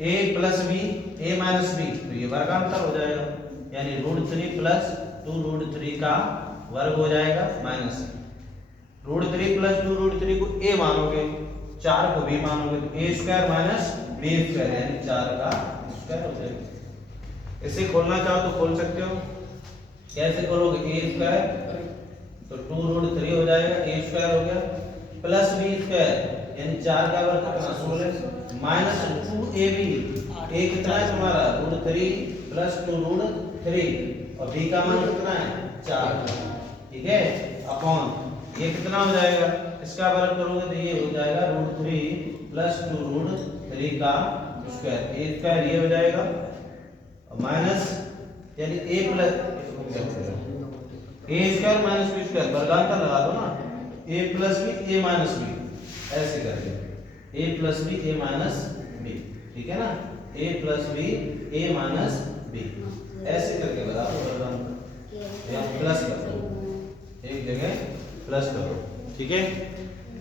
a + b a - b तो ये वर्गांतर हो जाएगा, यानी √3 + 2 √3 का वर्ग हो जाएगा माइनस √3 + 2 √3 को a मानोगे, 4 को b मानोगे तो a² - b² यानी 4 का स्क्वायर हो जाएगा। इसे खोलना चाहो तो खोल सकते हो। कैसे खोलोगे, a² तो 2 √3 हो जाएगा, a² हो गया प्लस b² यानी 4 का वर्ग कितना 16 माइनस 2ab a कितना है तुम्हारा √3 + 2 √3 और b का मान कितना है 4, ठीक है, अपॉन ये कितना हो जाएगा, इसका वर्ग करोगे तो ये हो जाएगा √3 + 2 √3 का स्क्वायर, a² ये हो जाएगा और माइनस यानी a + a² - b² वर्गांतर लगा दो ना, a + b a - b ऐसे करके a + b a - b, ठीक है ना, a + b a - b ऐसे करके लगा दो वर्गांतर, या प्लस कर दो, एक जगह प्लस करो, ठीक है,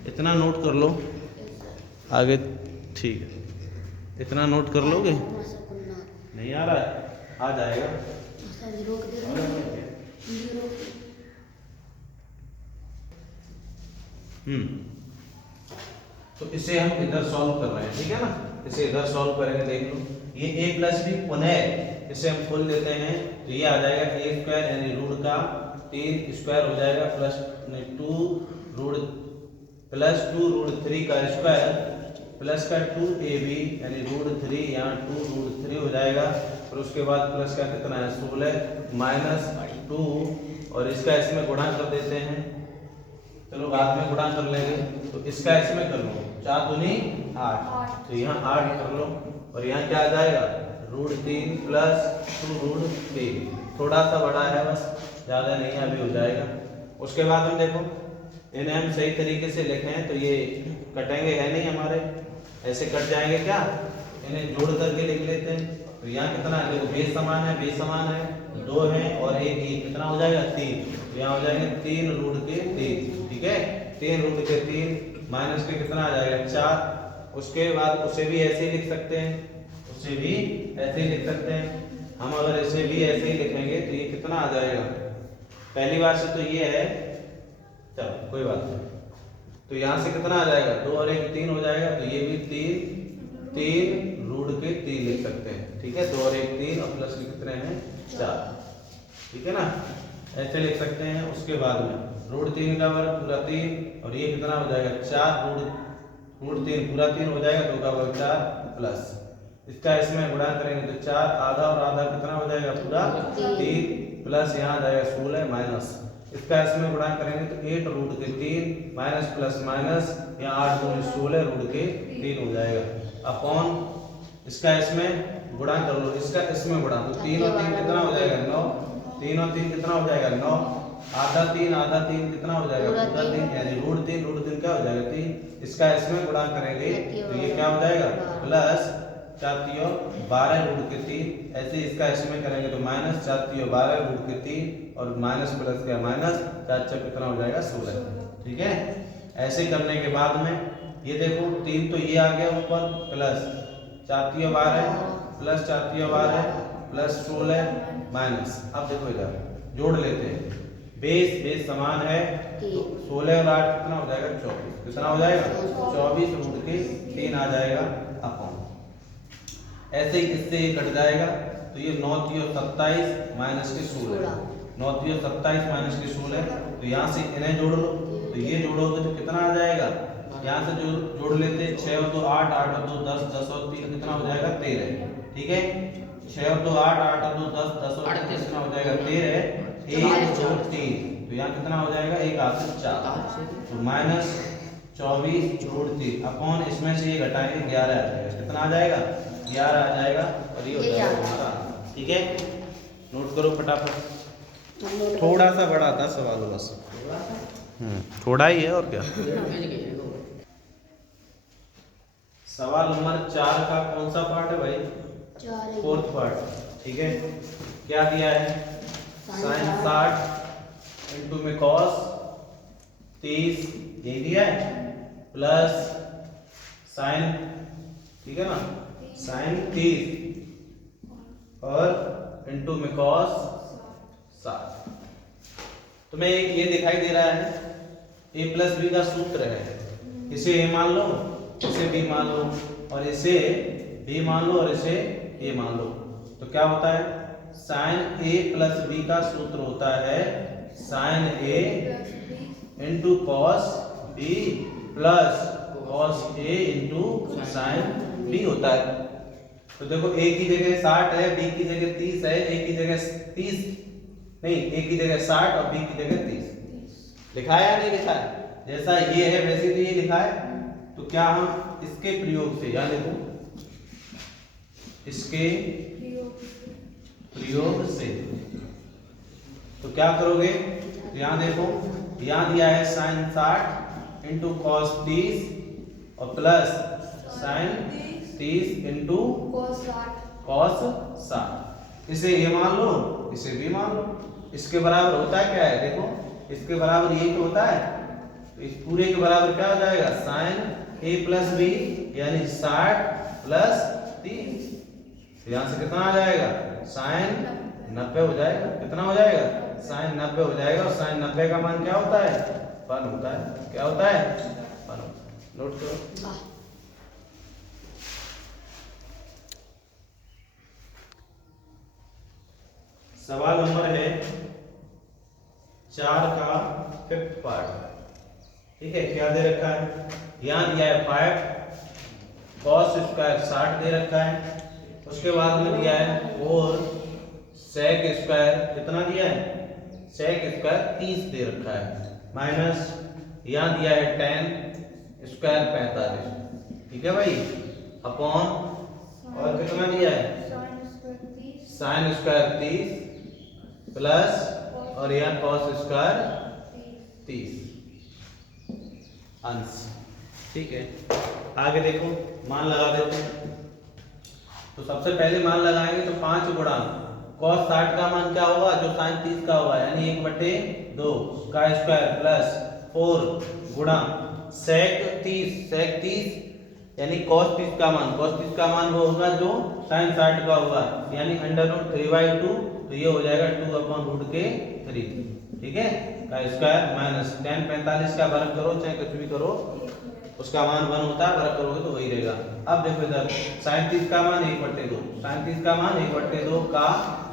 इतना नोट कर लो आगे, ठीक है, इतना नोट कर लोगे, नहीं आ रहा है, आ जाएगा। तो इसे हम इधर सॉल्व कर रहे हैं, ठीक है ना, इसे इधर सॉल्व करेंगे, देख लो ये a + b पुनः इसे हम खोल देते हैं तो ये आ जाएगा a² यानी √3 हो जाएगा प्लस 2 √3 का स्क्वायर प्लस का 2ab यानी √3 यहाँ 2 √3 हो जाएगा, और उसके बाद प्लस का कितना है 16 माइनस 2 और इसका इसमें गुणा कर देते हैं, चलो बाद में गुणा कर लेंगे, तो इसका इसमें कर लो 4 दूनी 8 तो यहाँ 8 कर लो और यहाँ क्या आ जाएगा √3 + 2 √3, थोड़ा सा बड़ा है बस, ज़्यादा नहीं है, अभी हो जाएगा। उसके बाद हम देखो इन्हें हम सही तरीके से लिखें तो ये कटेंगे है नहीं हमारे, ऐसे कट जाएंगे क्या, इन्हें जोड़ करके लिख लेते हैं, तो यहाँ कितना है देखो बेस समान है 2 है और एक ये कितना हो जाएगा 3, तो यहाँ हो जाएंगे 3 √3, ठीक है, 3 √3 माइनस के कितना आ जाएगा 4, उसके बाद उसे भी ऐसे ही लिख सकते हैं, उसे भी ऐसे ही लिख सकते हैं, हम अगर इसे भी ऐसे ही लिखेंगे तो ये कितना आ जाएगा, पहली बार से तो ये है, चलो कोई बात नहीं, तो यहाँ से कितना आ जाएगा 2 और 1 3 हो जाएगा, तो ये भी 3 √3 लिख सकते हैं, ठीक है, 2 और 1 3 और प्लस के कितने हैं 4, ठीक है ना, ऐसे लिख सकते हैं। उसके बाद में √3 का वर्ग पूरा 3 और ये कितना हो जाएगा 4 √3 पूरा 3 हो जाएगा, 2 का वर्ग 4 प्लस इसका इसमें गुणा करेंगे तो 4 आधा और आधा कितना हो जाएगा पूरा 3 प्लस यहाँ आ जाएगा 16 माइनस इसका इसमें गुणा करेंगे तो 8 √3 माइनस प्लस माइनस यहाँ 8 दूनी 16 √3 हो जाएगा, अपॉन इसका इसमें गुणा कर लो, इसका इसमें गुणा तो 3 और 3 कितना हो जाएगा 9, 3 और 3 कितना हो जाएगा 9, आधा 3 कितना हो जाएगा पूरा 3 यानी √3 क्या हो जाएगा 3, इसका इसमें गुणा करेंगे तो ये क्या हो जाएगा प्लस 4 12 √3, ऐसे इसका इसमें करेंगे तो माइनस 4 12 √3 और माइनस प्लस क्या माइनस 4 कितना हो जाएगा 16, ठीक है। ऐसे करने के बाद में ये देखो 3 तो ये आ गया ऊपर प्लस 4 12 प्लस 4 12 प्लस 16 माइनस, अब देखो इधर जोड़ लेते हैं, बेस समान है तो 16 और 8 कितना हो जाएगा 24, कितना हो जाएगा 24 √3 आ जाएगा, अपॉन ऐसे ही इससे ये कट जाएगा तो ये 9 × 27 माइनस के 16, 9 × 27 माइनस के 16, तो यहाँ से इन्हें जोड़ लो तो ये जोड़ोगे तो कितना आ जाएगा, यहाँ से जो जोड़ लेते हैं 6 और 2 8, 8 और 2 10, 10 और 3 कितना हो जाएगा 13, ठीक है, 6 और 2 8, 8 और 2 10, 10 और 3 कितना हो जाएगा 13, 1 2 3 तो यहाँ कितना हो जाएगा 1 8 4 तो माइनस 24 √3 अपॉन इसमें से ये घटाएंगे 11 आ जाएगा, कितना आ जाएगा 11 आ जाएगा और ये हो जाएगा हमारा, ठीक है, नोट करो फटाफट, थोड़ा सा बड़ा था सवाल बस, थोड़ा ही है और क्या, सवाल नंबर 4 का कौन सा पार्ट है भाई? 4 है। फोर्थ पार्ट, ठीक है। क्या दिया है? साइन 60 इंटू में कॉस 30 ये दिया है, प्लस साइन, ठीक है ना, साइन 30 और इंटू में कॉस 60। तुम्हें एक ये दिखाई दे रहा है a प्लस बी का सूत्र है, इसे a मान लो, इसे b मान लो, और इसे b मान लो, और इसे a मान लो। तो क्या होता है? साइन a प्लस b का सूत्र होता है sine a into cos b plus cos a into sine b होता है। तो देखो a की जगह 60 है, b की जगह 30 है, a की जगह 30 नहीं, a की जगह 60 और b की जगह 30 लिखा है या नहीं लिखा है? जैसा ये है वैसे तो ये लिखा है। तो क्या हम इसके प्रयोग से, या देखो इसके प्रयोग से, तो क्या करोगे? यहां देखो, यहां दिया है साइन 60 इंटू कॉस 30 और प्लस साइन 30 इंटू कॉस 60। इसे ये मान लो, इसे भी मान लो। इसके बराबर होता है क्या है? देखो इसके बराबर ये क्या होता है, तो इस पूरे के बराबर क्या हो जाएगा? साइन a प्लस बी यानी 60 प्लस 30। तो यहां से कितना आ जाएगा? साइन 90 हो जाएगा। कितना हो जाएगा? साइन 90 हो जाएगा। और साइन 90 का मान क्या होता है? 1 होता है। क्या होता है? 1 होता है। नोट करो। सवाल नंबर है 4 का 5th पार्ट, ठीक है। क्या दे रखा है? यहां दिया है 5 कॉस स्क्वायर 60 दे रखा है, उसके बाद में दिया है 4 सेक स्क्वायर कितना दिया है? सेक स्क्वायर 30 दे रखा है, माइनस यहां दिया है 10 स्क्वायर 45, ठीक है भाई, अपॉन और कितना दिया है? साइन स्क्वायर 30 प्लस और यह कॉस स्क्वायर 30 अंश, ठीक है। आगे देखो, मान लगा देते हैं। तो सबसे पहले मान लगाएंगे तो 5 गुणा कॉस 60 का मान क्या होगा? जो साइन 30 का होगा, यानी 1/2 का स्क्वायर प्लस 4 गुणा सेक 30 यानी cos 30 का मान, cos 30 का मान वो होगा जो sin 60 का होगा, यानी √3/2। तो ये हो जाएगा 2/√3, ठीक है, का स्क्वायर माइनस tan 45 का वर्ग करो चाहे कुछ भी करो, उसका मान 1 होता है, वर्ग करोगे तो वही रहेगा। अब देखो इधर sin 30 का मान 1/2, sin 30 का मान 1/2 का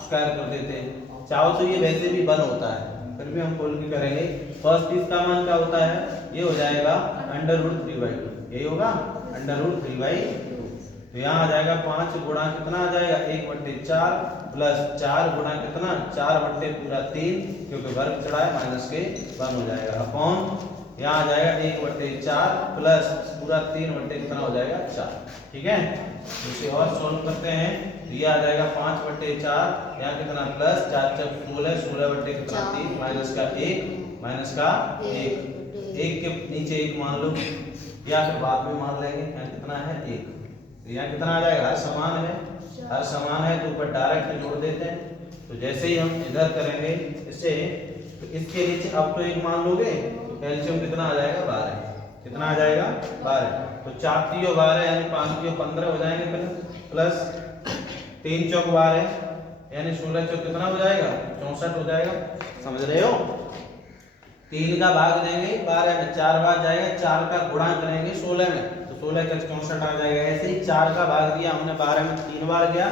स्क्वायर कर देते हैं। चाहो तो ये वैसे भी 1 होता है, फिर भी हम खोल के करेंगे। cos 30 का मान क्या होता है? ये हो जाएगा √3/2, यही होगा √3/2। तो यहाँ आ जाएगा 5 गुणा कितना आ जाएगा? 1/4 प्लस 4 गुणा कितना? 4/3, क्योंकि वर्ग चढ़ा है माइनस के 1 हो जाएगा, अपॉन यहाँ आ जाएगा 1/4 प्लस पूरा 3 कितना हो जाएगा? 4, ठीक है। इसे और सोल्व करते हैं तो ये आ जाएगा 5/4, यहाँ कितना? प्लस 4 × 16, 16/कितना? 3 माइनस का 1 1 के नीचे 1 मान लो, या फिर बाद में मान लेंगे। यहाँ कितना है? 1। यहाँ कितना आ जाएगा? हर समान है, हर समान है तो ऊपर डायरेक्ट जोड़ देते हैं। तो जैसे ही हम इधर करेंगे इसे, तो इसके नीचे अब तो 1 मान लोगे तो एलसीएम कितना आ जाएगा? 12। कितना आ जाएगा? 12। तो 4 × 3 12 यानी 5 × 15 हो जाएंगे, प्लस 3 × 4 12 यानी 16 × 4 कितना हो जाएगा? 64 हो जाएगा। समझ रहे हो? 3 का भाग देंगे 12 में, 4 बार जाएगा, 4 का गुणा करेंगे 16 में, तो 16 × 64 आ जाएगा। ऐसे ही 4 का भाग दिया हमने 12 में, 3 बार गया,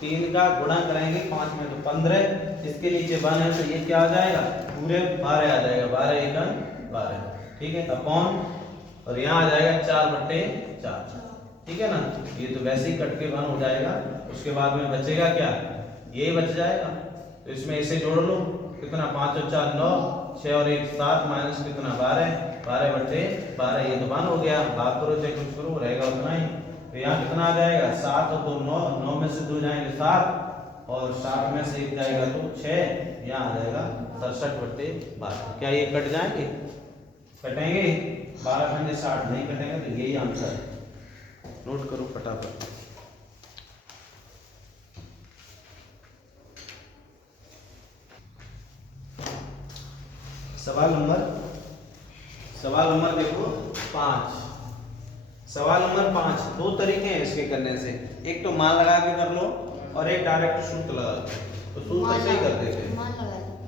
3 का गुणा करेंगे 5 में तो 15, इसके नीचे 1 है तो ये क्या आ जाएगा? पूरे 12 आ जाएगा, 12 × 12, ठीक है, अपॉन और यहाँ आ जाएगा 4/4, ठीक है ना। ये तो वैसे ही कट के 1 हो जाएगा। उसके बाद में बचेगा क्या? ये बच जाएगा, तो इसमें इसे जोड़ लो, कितना? 5 और 4 9, 6 और 1 7, माइनस कितना? 12, 12/12, ये तो 1 हो गया। भाग करो चाहे कुछ करो, रहेगा उतना ही। तो यहाँ कितना आ जाएगा? 7 और 2 9, 9 में से 2 जाएंगे 7 और 7 में से 1 जाएगा तो 6, यहाँ आ जाएगा 67/12। क्या ये कट जाएंगे? कटेंगे? 12 × 60 नहीं कटेंगे, तो यही आंसर है। नोट करो फटाफट। सवाल नंबर देखो 5। सवाल नंबर 5, दो तरीके हैं इसके करने से, एक तो मान लगा के कर लो और एक डायरेक्ट सूत्र लगा के। तो सूत्र से ही कर देते हैं।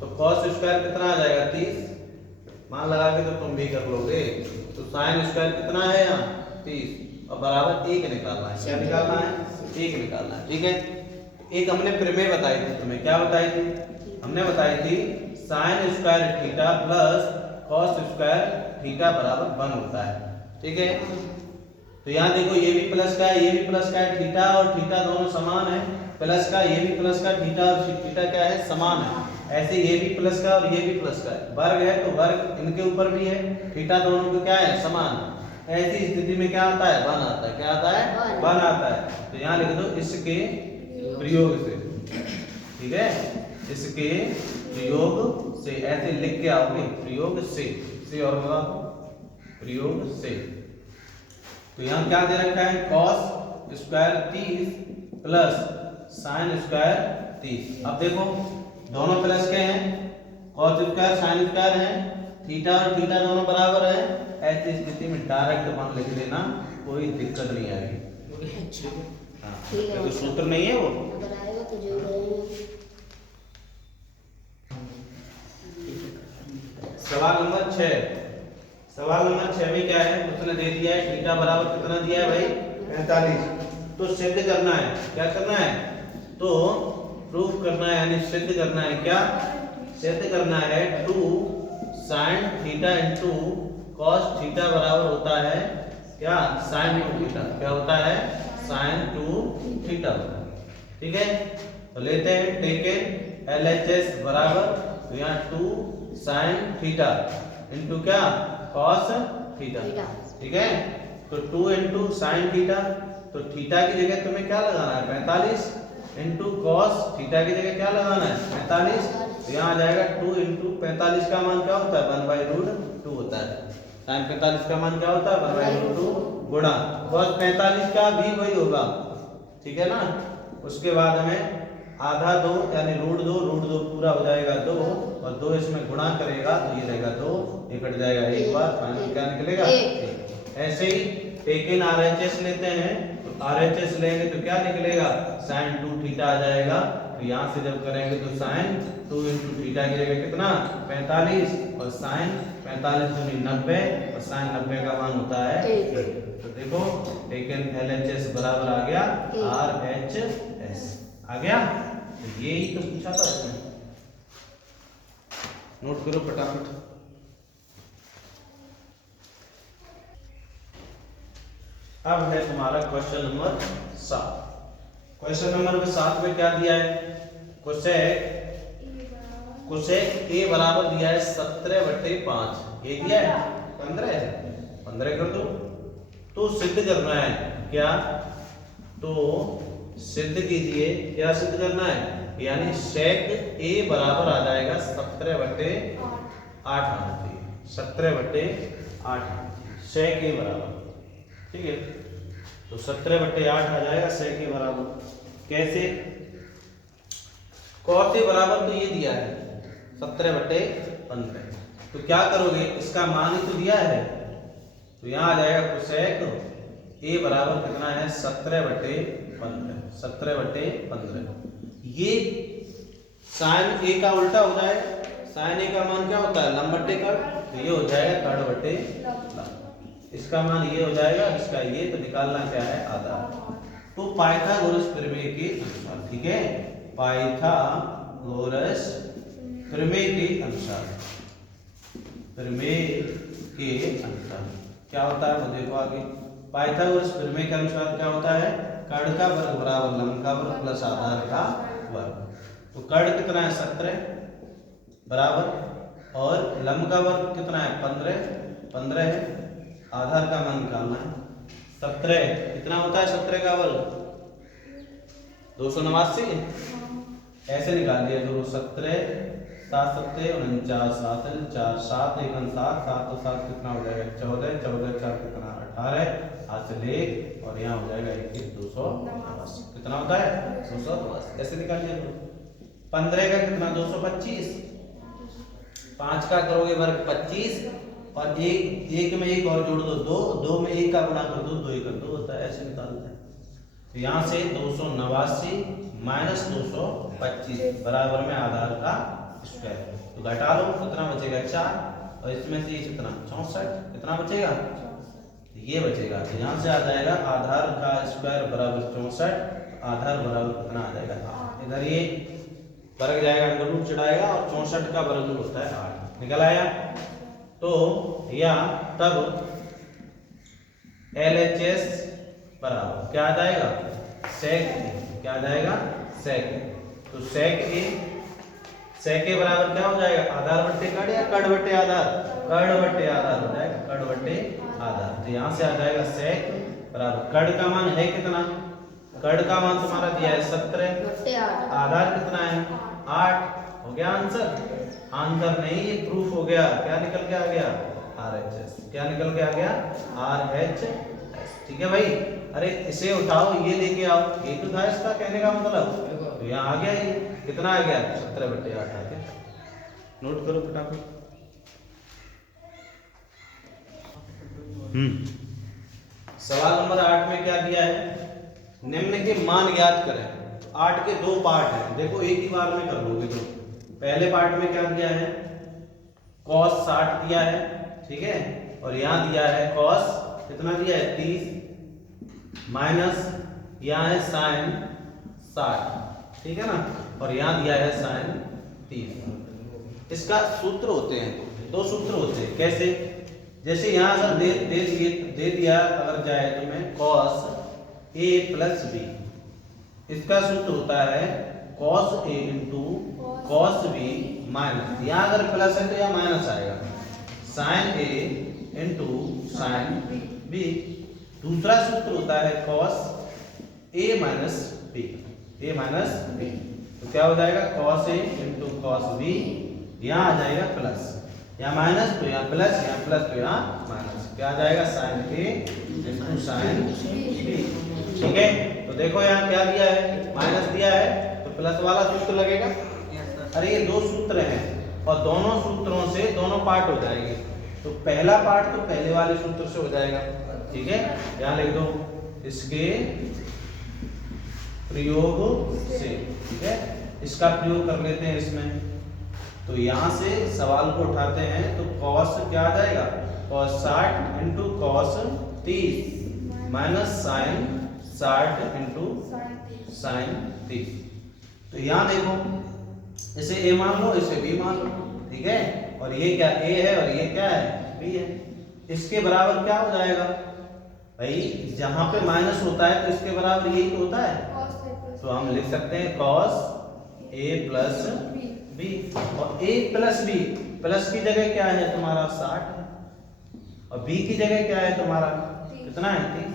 तो cos स्क्वायर कितना आ जाएगा 30, मान लगा के तो तुम भी कर लोगे। तो sin स्क्वायर कितना है यहाँ 30 और बराबर 1 निकालना है। क्या निकालना है? 1 निकालना है। ठीक है, एक हमने प्रमेय बताई थी तुम्हें। क्या बताई थी? हमने बताई थी sin square theta plus cos square theta बराबर 1 होता है। ठीक है, तो यहाँ देखो ये भी प्लस का है, ये भी प्लस का है, थीटा और थीटा दोनों समान है। प्लस का, ये भी प्लस का, थीटा और थीटा क्या है? समान है। ऐसे ये भी प्लस का और ये भी प्लस का है। वर्ग है तो वर्ग इनके ऊपर भी है, थीटा दोनों को क्या है? समान। ऐसी स्थिति में क्या आता है? 1 आता है। क्या आता है? 1 आता है। तो यहाँ लिख दो इसके प्रयोग से। ठीक है, इसके प्रयोग से ऐसे लिख के आओगे, प्रयोग से और लगा दो, प्रयोग से। तो यहाँ क्या दे रखा है? cos square 30 plus sin square 30। अब देखो दोनों प्लस के हैं, cos स्क्वायर sin स्क्वायर है, थीटा और थीटा दोनों बराबर है। ऐसी स्थिति में डायरेक्ट 1 लिख देना, कोई दिक्कत नहीं आएगी। हाँ, तो सूत्र नहीं है वो। अगर आएगा तो जो करेंगे। सवाल नंबर 6। सवाल नंबर 6 में क्या है? उसने दे दिया है थीटा बराबर कितना दिया है भाई? 45। तो सिद्ध करना है। क्या करना है? तो प्रूफ करना है, यानी सिद्ध करना है। क्या सिद्ध करना है? 2 sin theta into cos theta बराबर होता है क्या? sin 2 theta. क्या होता है? sin 2 theta. ठीक है, तो लेते हैं टेकन LHS बराबर, तो यहाँ 2 sin थीटा इंटू क्या? cos theta. ठीक है, तो 2 इंटू साइन थीटा, तो थीटा की जगह तुम्हें क्या लगाना है? 45 इंटू कॉस थीटा की जगह क्या लगाना है? 45। तो यहाँ आ जाएगा 2 इंटू 45 का मान क्या होता है? 1/√2 होता है। साइन 45 का मान क्या होता है? 1/√2 गुणा cos 45 का भी वही होगा। ठीक है ना, उसके बाद हमें आधा 2 यानी √2 पूरा हो जाएगा 2 और 2 इसमें गुणा करेगा तो ये रहेगा 2, ये कट जाएगा एक बार, फाइनल क्या निकलेगा? 1। ऐसे ही टेकन RHS लेते हैं, तो RHS लेंगे तो क्या निकलेगा? sin 2 थीटा आ जाएगा। तो यहाँ से जब करेंगे तो sin 2 इंटू थीटा की जगह कितना? 45 और sin 45 दूनी 90 और sin 90 का मान होता है 1। तो देखो टेकन LHS बराबर आ गया RHS आ गया। तो यही तो पूछा था उसने, नोट करो फटाफट। अब है तुम्हारा क्वेश्चन नंबर 7। क्वेश्चन नंबर 7 में क्या दिया है? कोसेक ए बराबर दिया है 17/5। ये दिया है 15 है, 15 कर दो। तो सिद्ध करना है क्या? तो सिद्ध कीजिए। क्या सिद्ध करना है? यानी सेक ए बराबर आ जाएगा 17/8 आना चाहिए। 17/8 सेक ए बराबर। ठीक है, तो 17/8 आ जाएगा सेक ए बराबर। कैसे? cos ए बराबर तो ये दिया है 17/15। तो क्या करोगे? इसका मान ही तो दिया है, तो यहाँ आ जाएगा कोसेक ए बराबर कितना है? 17/15। 17/15 ये साइन ए का उल्टा हो जाए। साइन ए का मान क्या होता है? लंब बट्टे कड़, तो ये हो जाएगा कड़ बट्टे लंब। इसका मान ये हो जाएगा, इसका ये, तो निकालना क्या है? आधा। तो पाइथागोरस प्रमेय के अनुसार, ठीक है, पाइथागोरस प्रमेय के अनुसार, प्रमेय के अनुसार क्या होता है वो देखो आगे। पाइथागोरस प्रमेय के अनुसार क्या होता है? कर्ण का वर्ग बराबर लंब का वर्ग प्लस आधार का वर्ग। तो कर्ण कितना है? 17 बराबर, और लंब का वर्ग कितना है? 15 है। आधार का मान निकालना है। 17 कितना होता है? 17 का वर्ग 289। ऐसे निकाल दिया करो। 17 7 7 49 7 4 7 1 7 7 7 कितना हो जाएगा? 14 14 4 कितना? 18 हाथ से ले और यहाँ हो जाएगा 289। कितना होता है 289। ऐसे निकालिए। 15 का कितना 225, 5 का करोगे वर्ग 25 और एक में एक और जोड़ दो 2, 2 में एक का गुणा कर दो 2 एक 2 होता है। ऐसे निकालते हैं। तो यहाँ से 289 माइनस 225 बराबर में आधार का स्क्वायर। तो घटा लो कितना बचेगा 4 और इसमें से ये कितना 64। कितना बचेगा ये बचेगा। तो यहाँ से आ जाएगा आधार का स्क्वायर बराबर 64। आधार बराबर कितना आ जाएगा 8। इधर ये वर्ग जाएगा अंडर रूट चढ़ाएगा और 64 का वर्गमूल होता है 8। निकल आया। तो या तब LHS बराबर क्या आ जाएगा सेक ए। क्या आ जाएगा सेक ए। तो सेक ए बराबर क्या हो जाएगा आधार बट्टे कड़ या कड़ बट्टे आधार। कड़ बट्टे आधार हो जाएगा। कड़ बट्टे आधार। तो यहाँ से आ जाएगा सेक बराबर कड़ का मान है कितना। कड़ का मान तुम्हारा दिया है 17। आधार कितना है 8। हो गया आंसर। आंसर नहीं ये प्रूफ हो गया। क्या निकल के आ गया RHS। क्या निकल के आ गया RHS। ठीक है भाई। अरे इसे उठाओ ये लेके आओ। ये तो था इसका कहने का मतलब। तो यहाँ आ गया ये कितना आ गया 17/8 आ गया। नोट करो फटाफट। सवाल नंबर 8 में क्या दिया है निम्न के मान ज्ञात करें। 8 के 2 पार्ट हैं। देखो एक ही बार में कर लोगे। तो पहले पार्ट में क्या दिया है cos 60 दिया है। ठीक है। और यहाँ दिया है cos कितना दिया है 30 माइनस यहाँ है sin 60। ठीक है ना। और यहाँ दिया है sin 30। इसका सूत्र होते हैं 2 सूत्र होते हैं। कैसे जैसे यहाँ अगर दे दिया अगर जाए तुम्हें cos a प्लस b। इसका सूत्र होता है cos a into cos b minus यहाँ अगर प्लस है तो यहाँ माइनस आएगा sin a into sin b। दूसरा सूत्र होता है cos a माइनस b। तो क्या हो जाएगा cos a into cos b। यहाँ आ जाएगा प्लस यहाँ माइनस तो यहाँ प्लस यहाँ प्लस तो यहाँ माइनस। क्या आ जाएगा sin a into sin b। ठीक है। तो देखो यहाँ क्या दिया है माइनस दिया है तो प्लस वाला सूत्र लगेगा। अरे ये 2 सूत्र हैं और दोनों सूत्रों से दोनों पार्ट हो जाएंगे। तो पहला पार्ट तो पहले वाले सूत्र से हो जाएगा। ठीक है। यहाँ लिख दो इसके प्रयोग से। ठीक है। इसका प्रयोग कर लेते हैं इसमें। तो यहाँ से सवाल को उठाते हैं तो cos क्या आ जाएगा cos 60 into cos 30 minus sin 60 into sin 30। तो यहाँ देखो इसे a मान लो इसे b मान लो। ठीक है। और ये क्या a है और ये क्या है b है। इसके बराबर क्या हो जाएगा भाई जहां पे माइनस होता है तो इसके बराबर यही तो होता है। तो हम लिख सकते हैं cos a प्लस b। और a प्लस b प्लस की जगह क्या है तुम्हारा 60 है और b की जगह क्या है तुम्हारा कितना है 30।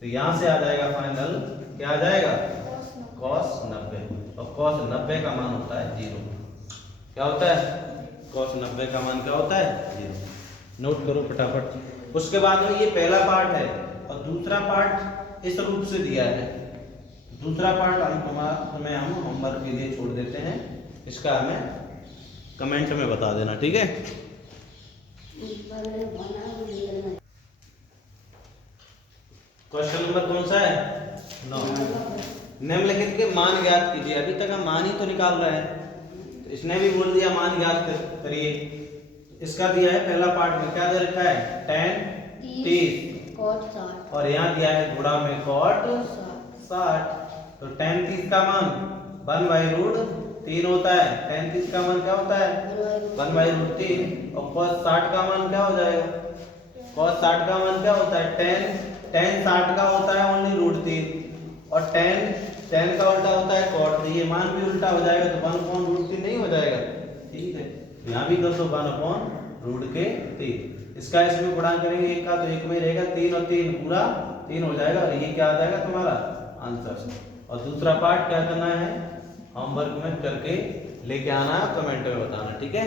तो यहां से आ जाएगा फाइनल क्या आ जाएगा cos 90। और cos 90 का मान होता है 0। क्या होता है cos 90 का मान क्या होता है 0। नोट करो फटाफट। उसके बाद में ये पहला पार्ट है और दूसरा पार्ट इस रूप से दिया है। दूसरा पार्ट हमें हम होमवर्क के लिए छोड़ देते हैं। इसका हमें कमेंट में बता देना। ठीक है। क्वेश्चन नंबर कौन सा है 9। निम्नलिखित के मान ज्ञात कीजिए। अभी तक हम मान ही तो निकाल रहे हैं। तो इसने भी बोल दिया मान ज्ञात करिए। इसका दिया है पहला पार्ट में क्या दे रखा है tan 30 और यहाँ दिया है गुणा में cot 60। तो tan 30 का मान 1/√3 होता है। tan 30 का मान क्या होता है 1/√3 और cos 60 का मान क्या हो जाएगा cos 60 का मान क्या होता है tan 60 का होता है ओनली √3 और tan का उल्टा होता है cot। तो ये मान भी उल्टा हो जाएगा तो 1/√3 नहीं हो जाएगा। ठीक है। यहाँ भी कर दो 1/√3। इसका इसमें गुणा करेंगे एक का तो एक में रहेगा 3 और 3 पूरा 3 हो जाएगा और ये क्या आ जाएगा तुम्हारा आंसर। और दूसरा पार्ट क्या करना है होमवर्क में करके लेके आना है कमेंट में बताना। ठीक है।